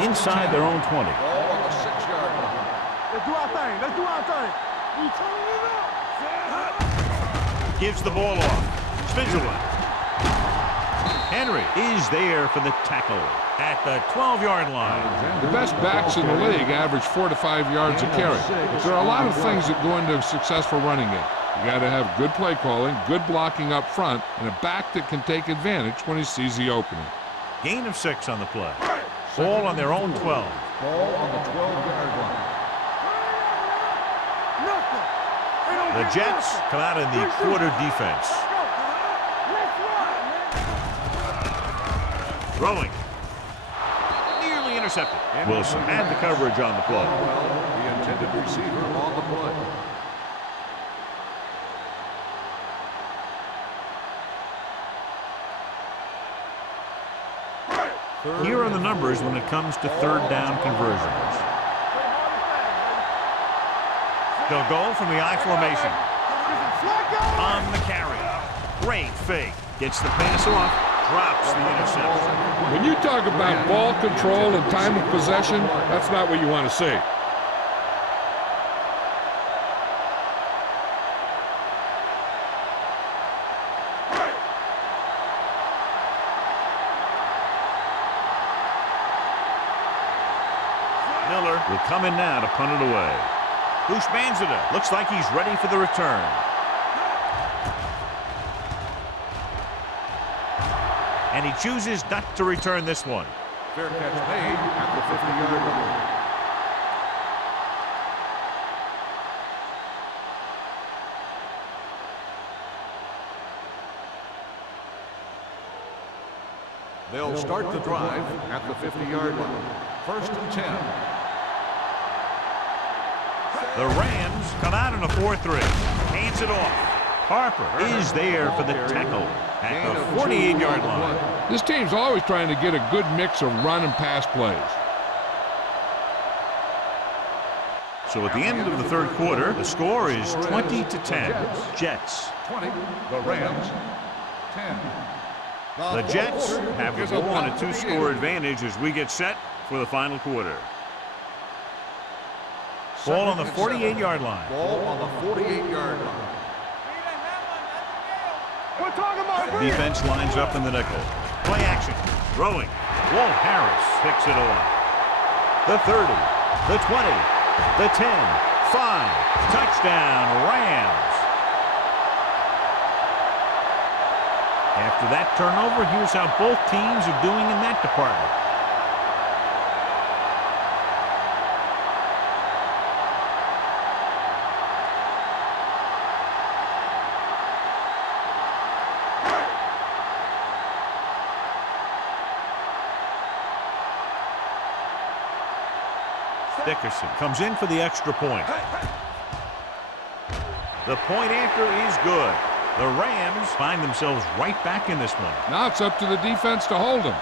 Inside their own 20. Ball on the 6-yard line. Let's do our thing. Let's do our thing. We turn it up. Gives the ball off. Switzerland. Henry is there for the tackle at the 12-yard line. The best backs in the league average 4 to 5 yards a carry. But there are a lot of things that go into a successful running game. You got to have good play calling, good blocking up front, and a back that can take advantage when he sees the opening. Gain of 6 on the play. Ball on their own 12. Ball on the 12-yard line. The Jets come out in the quarter defense. Throwing. Nearly intercepted. Wilson had the coverage on the play. The intended receiver on the play. Here are the numbers when it comes to third down conversions. They'll go from the I formation. On the carry. Great fake. Gets the pass off. Drops the interception. When you talk about ball control and time of possession, that's not what you want to see. Miller will come in now to punt it away. Bushmanzada looks like he's ready for the return. And he chooses not to return this one. Fair catch made at the 50-yard line. They'll start the drive at the 50-yard line. 1st and 10. The Rams come out in a 4-3. Hands it off. Harper is there for the tackle at the 48-yard line. This team's always trying to get a good mix of run and pass plays. So at the end of the third quarter, the score is 20-10. Jets. 20. The Rams. 10. The Jets have the ball on a 2-score advantage as we get set for the final quarter. Ball on the 48-yard line. Ball on the 48-yard line. We're talking about Defense lines up in the nickel. Play action. Throwing. Walt Harris picks it off. The 30. The 20. The 10. 5. Touchdown, Rams. After that turnover, here's how both teams are doing in that department. Dickerson comes in for the extra point. The point after is good. The Rams find themselves right back in this one. Now it's up to the defense to hold them.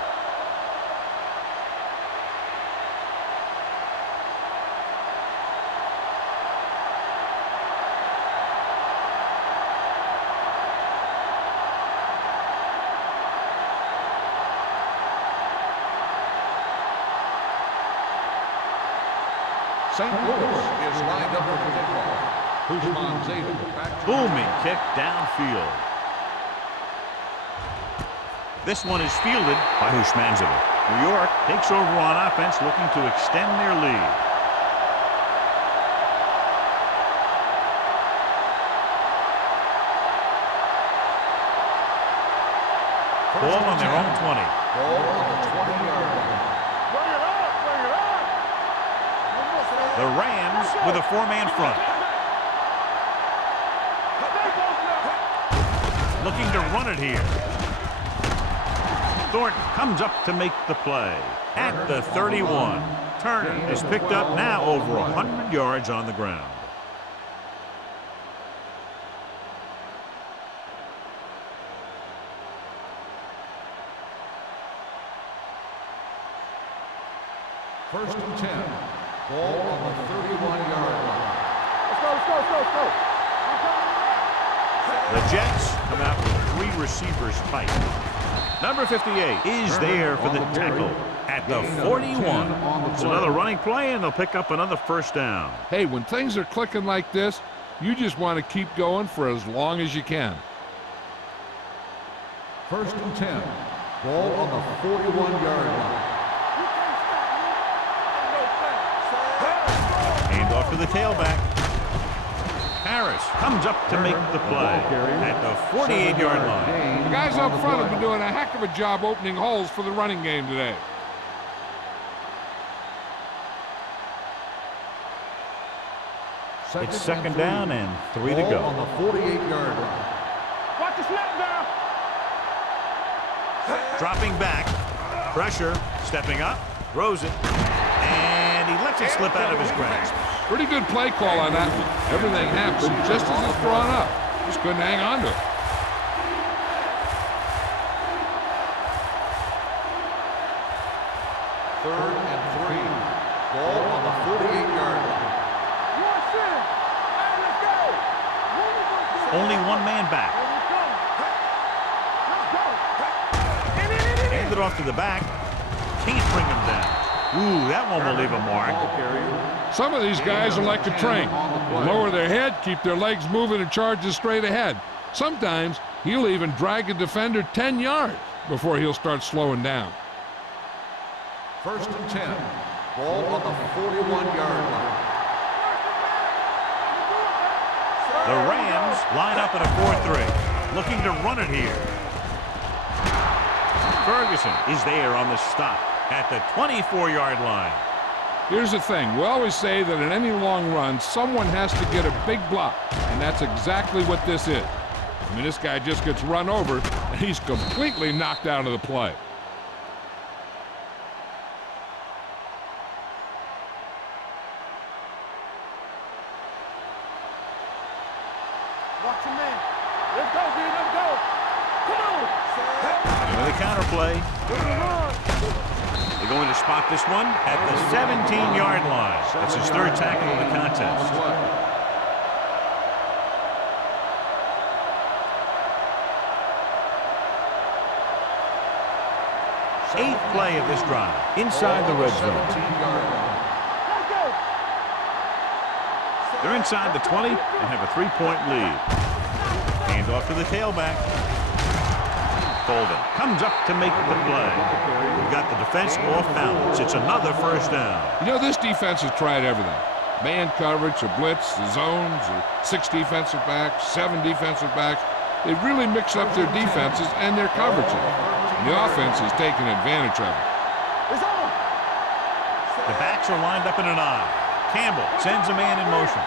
St. Louis is lined up for the kickoff. Bushmanzada back to Booming kick downfield. This one is fielded by Bushmanzada. New York takes over on offense, looking to extend their lead. Ball on their own 20. Ball on the 20-yard line. Bring it up, bring it up. The Rams with a 4-man front. Looking to run it here. Thornton comes up to make the play at the 31. Turner is picked up now over 100 yards on the ground. First and 10. Ball on the 31-yard line. Let's go, let's go, let's go, let's go. The Jets come out with 3 receivers tight. Number 58 is there for the tackle at the 41. It's another running play, and they'll pick up another first down. Hey, when things are clicking like this, you just want to keep going for as long as you can. First and 10. Ball on the 41-yard line. Hand off to the tailback. Harris comes up to make the play at the 48-yard line. The guys up front have been doing a heck of a job opening holes for the running game today. It's second down and 3 to Ball go. on the 48-yard line. Watch the snap now. Dropping back. Pressure. Stepping up. Throws it. And he lets it slip out of his grasp. Pretty good play call on that one. Everything happened just as it's drawn up. Just couldn't hang on to it. Third and 3. Ball on the 48-yard line. Only one man back. Hand it off to the back. Can't bring him down. Ooh, that one will leave a mark. Some of these guys are like a train. They lower their head, keep their legs moving, and charges straight ahead. Sometimes he'll even drag a defender 10 yards before he'll start slowing down. First and 10. Ball on the 41-yard line. The Rams line up at a 4-3, looking to run it here. Ferguson is there on the stop at the 24-yard line. Here's the thing. We always say that in any long run, someone has to get a big block, and that's exactly what this is. I mean, this guy just gets run over, and he's completely knocked out of the play. Watch him, man. Let's go, dude. Let's go. Come on. With a counter play. They're going to spot this one at the 17-yard line. That's his third tackle of the contest. Eighth play of this drive inside the red zone. They're inside the 20 and have a 3-point lead. Hand off to the tailback. Golden comes up to make the play. We've got the defense off balance. It's another first down. You know, this defense has tried everything. Man coverage, a blitz, the zones, 6 defensive backs, 7 defensive backs. They've really mixed up their defenses and their coverages. And the offense is taking advantage of it. It's on. The backs are lined up in an I. Campbell sends a man in motion.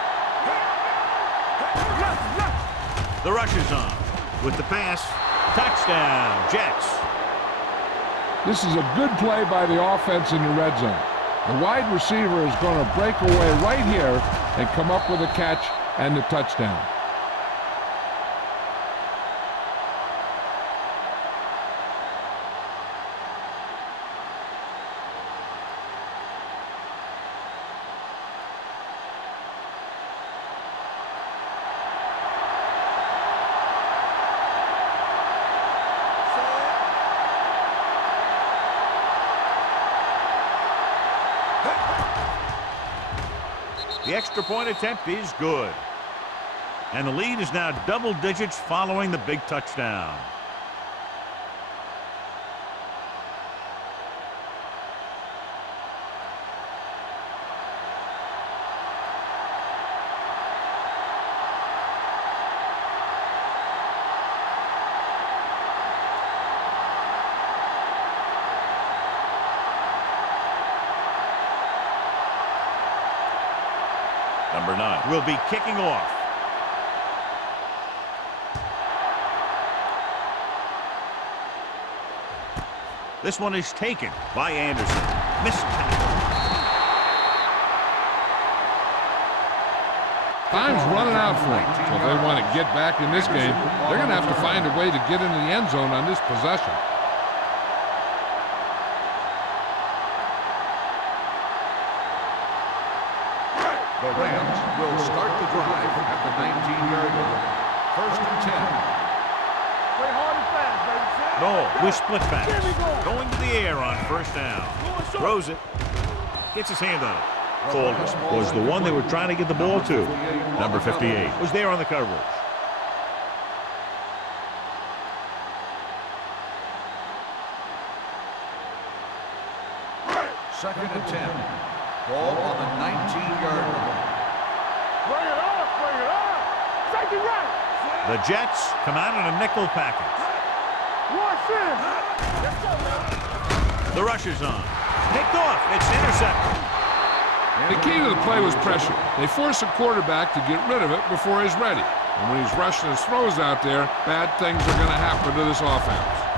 The rush is on. With the pass, touchdown, Jets. This is a good play by the offense in the red zone. The wide receiver is going to break away right here and come up with a catch and the touchdown. The extra point attempt is good. And the lead is now double digits following the big touchdown. Number 9 will be kicking off. This one is taken by Anderson. Missed tackle. Time's running out for them. So if they want to get back in this game, they're going to have to find a way to get into the end zone on this possession. The Rams will start the drive at the 19-yard line. First and 10. Play hard and fast, baby. No, with split backs. Going to the air on first down. Throws it. Gets his hand on it. Cole was the one they were trying to get the ball to. Number 58 was there on the coverage. Second and 10. Ball on the 19-yard line. Bring it up, bring it up. Safety right. The Jets come out in a nickel package. Watch him. Let's go, man. The rush is on. Picked off. It's intercepted. The key to the play was pressure. They force the quarterback to get rid of it before he's ready. And when he's rushing his throws out there, bad things are going to happen to this offense.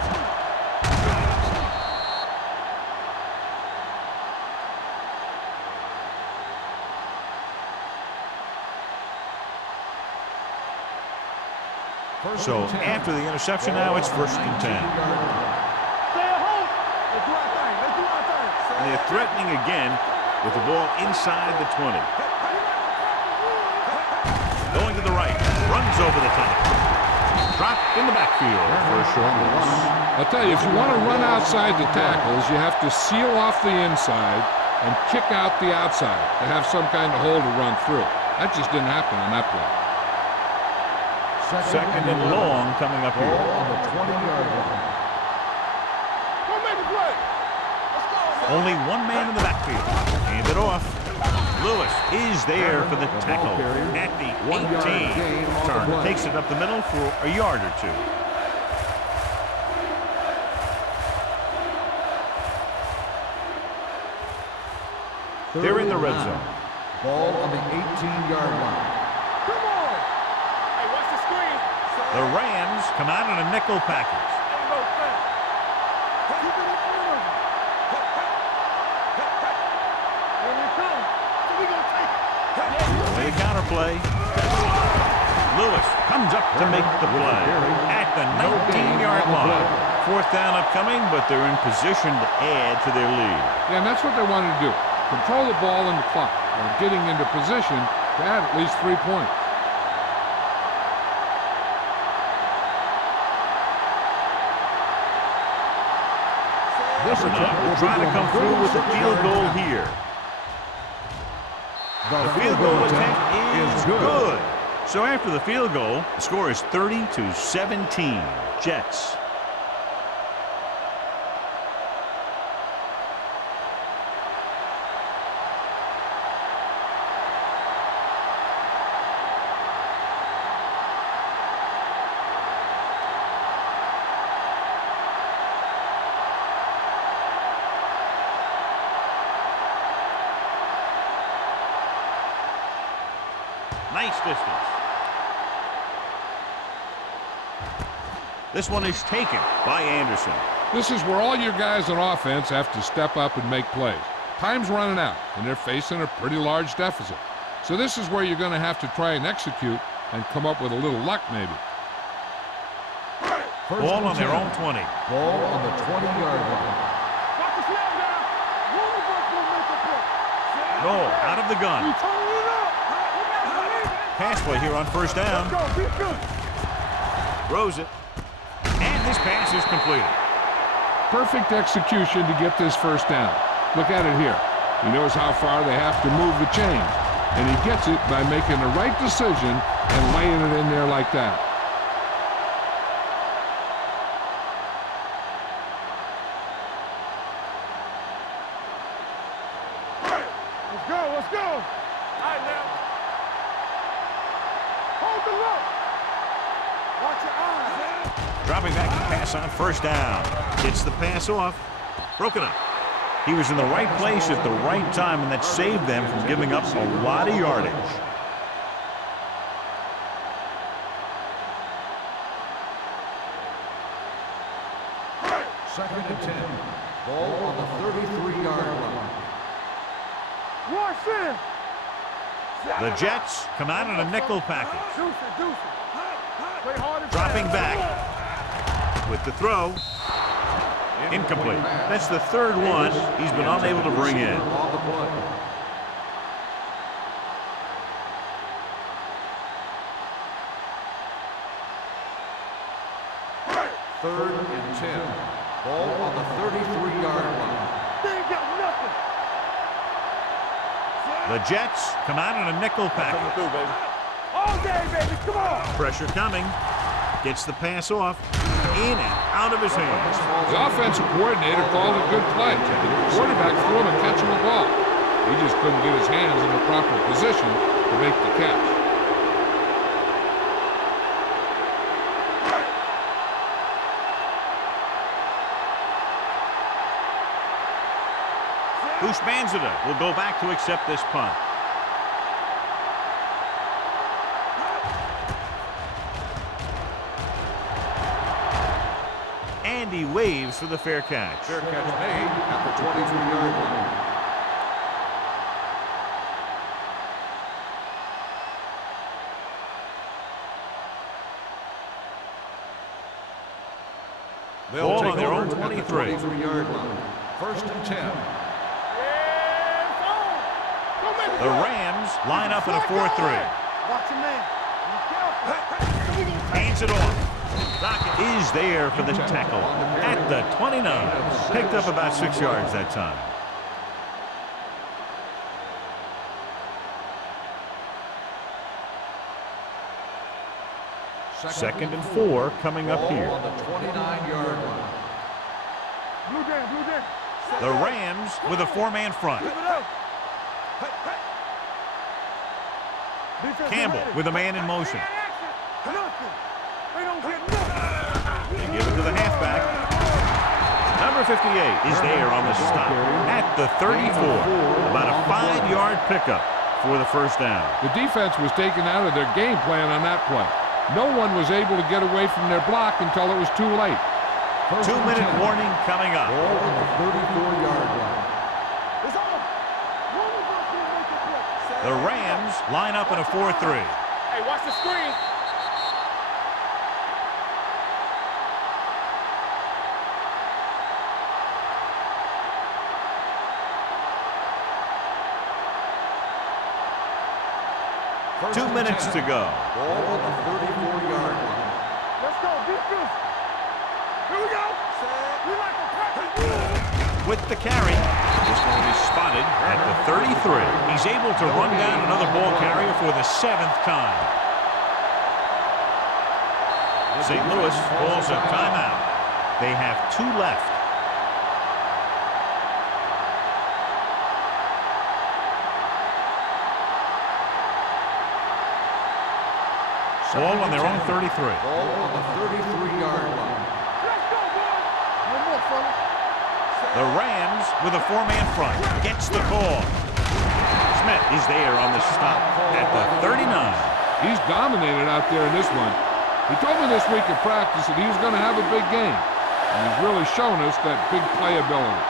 So after the interception now, it's 1st and 10. Stay at home. Let's do our thing. Let's do our thing. And they're threatening again with the ball inside the 20. Going to the right, runs over the top. Dropped in the backfield for a short loss. I'll tell you, if you want to run outside the tackles, you have to seal off the inside and kick out the outside to have some kind of hole to run through. That just didn't happen on that play. Second and long coming up here. On the 20-yard line. Go make a play. Let's go. Only one man in the backfield. Hand it off. Lewis is there for the tackle at the 18. Turner takes it up the middle for a yard or two. They're in the red zone. Ball on the 18-yard line. Come on. Hey, watch the screen. The Rams come out in a nickel package. Ain't no thing. Keep it in front of you. Here we come. So we gonna take it. With a counterplay. Lewis comes up to make the play at the 19-yard line. 4th down upcoming, but they're in position to add to their lead. Yeah, and that's what they wanted to do. Control the ball and the clock while getting into position to add at least 3 points. We're trying to come through with a field goal here. The field goal attempt is good. So after the field goal, the score is 30-17. Jets. Nice distance. This one is taken by Anderson. This is where all your guys on offense have to step up and make plays. Time's running out, and they're facing a pretty large deficit. So this is where you're going to have to try and execute and come up with a little luck, maybe. Ball on their own 20. Ball on the 20-yard line. Watch the snap down. One of us will make a play. No, out of the gun. We turning it up. Pass play here on 1st down. Go, be good. Throws it. And this pass is completed. Perfect execution to get this 1st down. Look at it here. He knows how far they have to move the chains, and he gets it by making the right decision and laying it in there like that. Let's go, let's go. All right, now. Hold the look. Watch your eyes. Dropping back to pass on 1st down. Gets the pass off. Broken up. He was in the right place at the right time, and that saved them from giving up a lot of yardage. Second and 10. Ball on the 33-yard line. Watch this. The Jets come out in a nickel package. Deuce it. Play hard and Dropping fast. back with the throw. Incomplete. That's the 3rd one he's been unable to bring in. On the play. Third and 10. Ball on the 33-yard line. They ain't got nothing. The Jets come out in a nickel package. All day, baby. Come on. Pressure coming. Gets the pass off. In and out of his hands. The offensive coordinator called a good play. The quarterback threw him a catchable ball. He just couldn't get his hands in the proper position to make the catch. Coach Manzada will go back to accept this punt. And he waves for the fair catch. Fair catch made at the 23-yard line. They'll Ball take on their over own at the 23-yard line. First and 10. The Rams line up in a 4-3. Watch your man. Be careful. Hands it off. Dockett is there for the tackle at the 29. Picked up about 6 yards that time. Second and 4 coming up here. On the 29-yard line. Blue down, blue down. The Rams with a 4-man front. Keep it up. Defense Campbell ready. with a man in motion. Nothing. They don't get nothing. They give it to the halfback. Number 58 is there on the stop at the 34. About a 5-yard pickup for the first down. The defense was taken out of their game plan on that play. No one was able to get away from their block until it was too late. 2-minute warning coming up. Ball on the 34-yard line. It's on. One of us will make a play. The Rams line up in a 4-3. Hey, watch the screen. First 2 and minutes 10. to go. Ball on the 34-yard line. Let's go, defense. Here we go. We like to practice. With the carry, this one is spotted at the 33. He's able to run down another ball carrier for the 7th time. St. Louis calls a timeout. They have 2 left. Ball on their own 33. Ball on the 33-yard line. Let's go, boys. One more, fella. The Rams with a 4-man front gets the call. Smith is there on the stop at the 39. He's dominated out there in this one. He told me this week at practice that he was going to have a big game. And he's really shown us that big playability.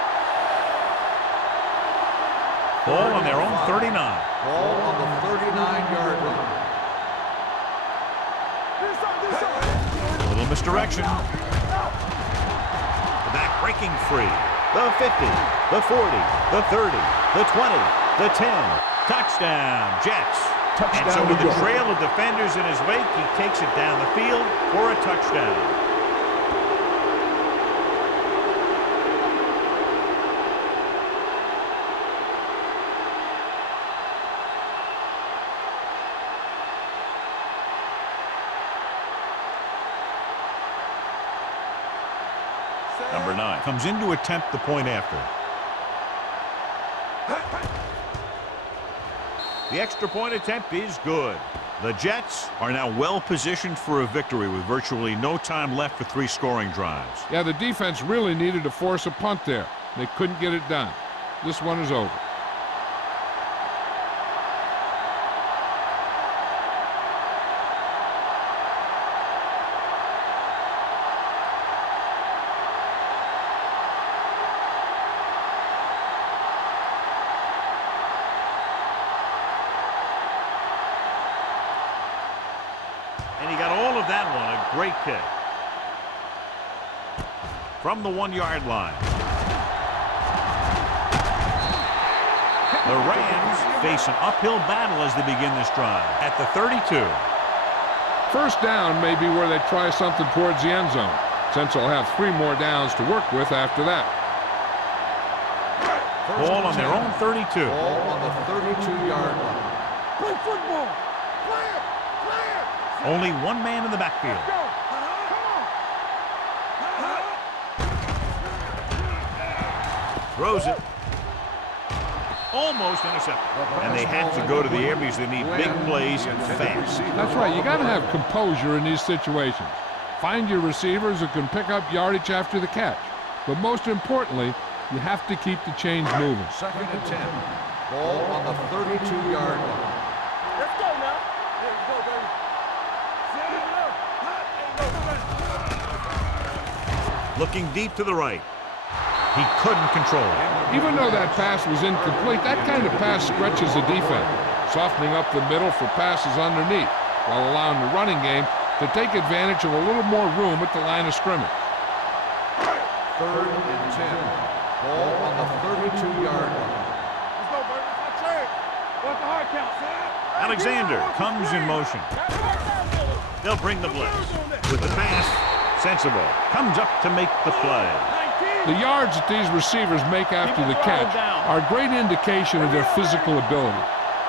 Ball on their own 39. Ball on the 39-yard line. A little misdirection. The back breaking free. The 50, the 40, the 30, the 20, the 10. Touchdown, Jets. And so with the trail of defenders in his wake, he takes it down the field for a touchdown. Number 9 comes in to attempt the point after. The extra point attempt is good. The Jets are now well positioned for a victory with virtually no time left for 3 scoring drives. Yeah, the defense really needed to force a punt there. They couldn't get it done. This one is over. And he got all of that one, a great kick. From the 1-yard line. The Rams face an uphill battle as they begin this drive at the 32. First down may be where they try something towards the end zone, since they'll have 3 more downs to work with after that. Ball on their own 32. Ball on the 32-yard line. Play football. Play it. Play it. Only 1 man in the backfield. Go. Come on. Throws it. Almost intercepted. And they have to go to the air because they need big plays fast. That's right. You got to have composure in these situations. Find your receivers who can pick up yardage after the catch. But most importantly, You have to keep the chains moving. Second and 10. Ball on the 32-yard line. Let's go now. Let's go, baby. Set it up. Looking deep to the right. He couldn't control it. Even though that pass was incomplete, that kind of pass stretches the defense, softening up the middle for passes underneath, while allowing the running game to take advantage of a little more room at the line of scrimmage. Third and 10. Ball on the 32-yard line. Let's go, baby. Let's trade. What's the hard count? Alexander comes in motion. They'll bring the blitz. With the pass, Sensible comes up to make the play. The yards that these receivers make after the catch are a great indication of their physical ability.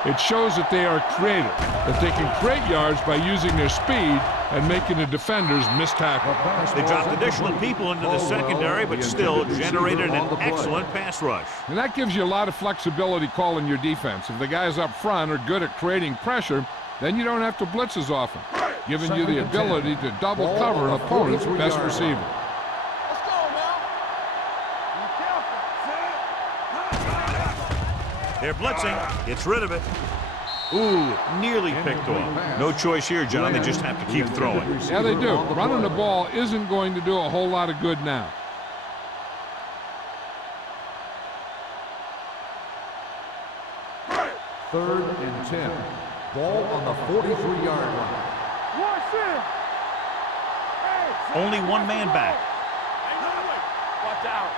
It shows that they are creative, that they can create yards by using their speed and making the defenders miss tackle. They dropped additional people into the secondary, but still generated an excellent pass rush. And that gives you a lot of flexibility calling your defense. If the guys up front are good at creating pressure, then you don't have to blitz as often, giving you the ability to double cover an opponent's best receiver. Let's go now. Be careful. They're blitzing. Gets rid of it. Ooh, nearly picked off. No choice here, John. They just have to keep throwing. Yeah, they do. Running the ball isn't going to do a whole lot of good now. Third and 10. Ball on the 43-yard line. Watch it. Hey, Only one man back. ain't no way. Watch out.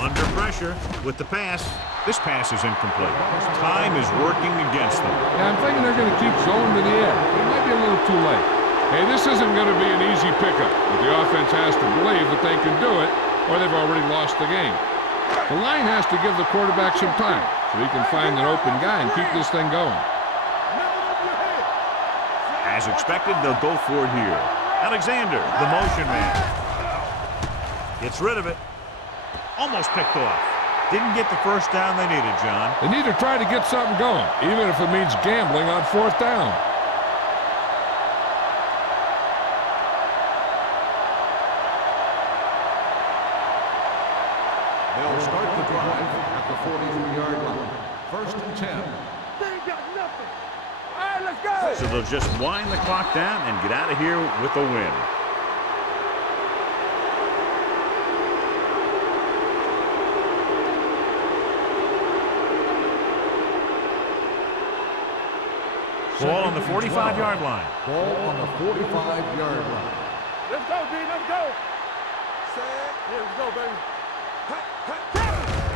Under pressure with the pass. This pass is incomplete. Time is working against them. Yeah, I'm thinking they're going to keep going to the air. It might be a little too late. Hey, this isn't going to be an easy pickup, but the offense has to believe that they can do it, or they've already lost the game. The line has to give the quarterback some time so he can find an open guy and keep this thing going. As expected, they'll go for it here. Alexander, the motion man. Gets rid of it. Almost picked off. Didn't get the first down they needed, John. They need to try to get something going, even if it means gambling on fourth down. They'll start the drive at the 43-yard line. First and 10. They ain't got nothing. All right, let's go. So they'll just wind the clock down and get out of here with a win. Ball on the 45-yard line. Ball on the 45-yard line. Let's go, D. Let's go. Set. Yeah, let's go, baby.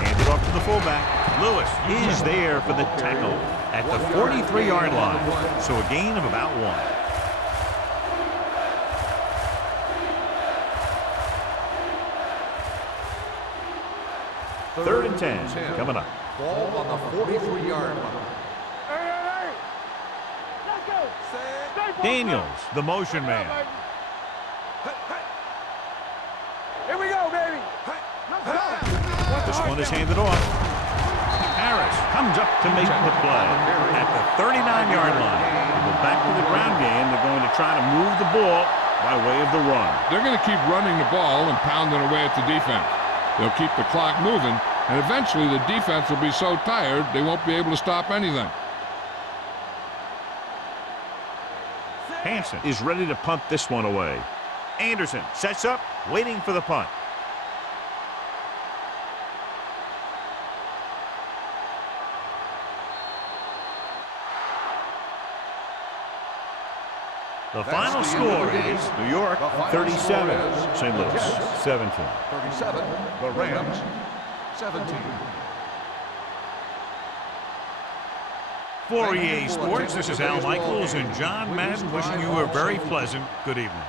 Handed off to the fullback. Lewis is there for the tackle at the 43-yard line. So a gain of about 1. Third and 10 coming up. Ball on the 43-yard line. Hey, hey, hey. Let's go. Set. Daniels, the motion man. Here we go, baby. This one is handed off. Harris comes up to make the play at the 39-yard line. They go back to the ground game. They're going to try to move the ball by way of the run. They're going to keep running the ball and pounding away at the defense. They'll keep the clock moving, and eventually the defense will be so tired they won't be able to stop anything. Hansen is ready to punt this one away. Anderson sets up, waiting for the punt. The final score is New York 37, St. Louis 17. 37, the Rams 17. For EA Sports, this is Al Michaels and John Madden wishing you a very pleasant good evening.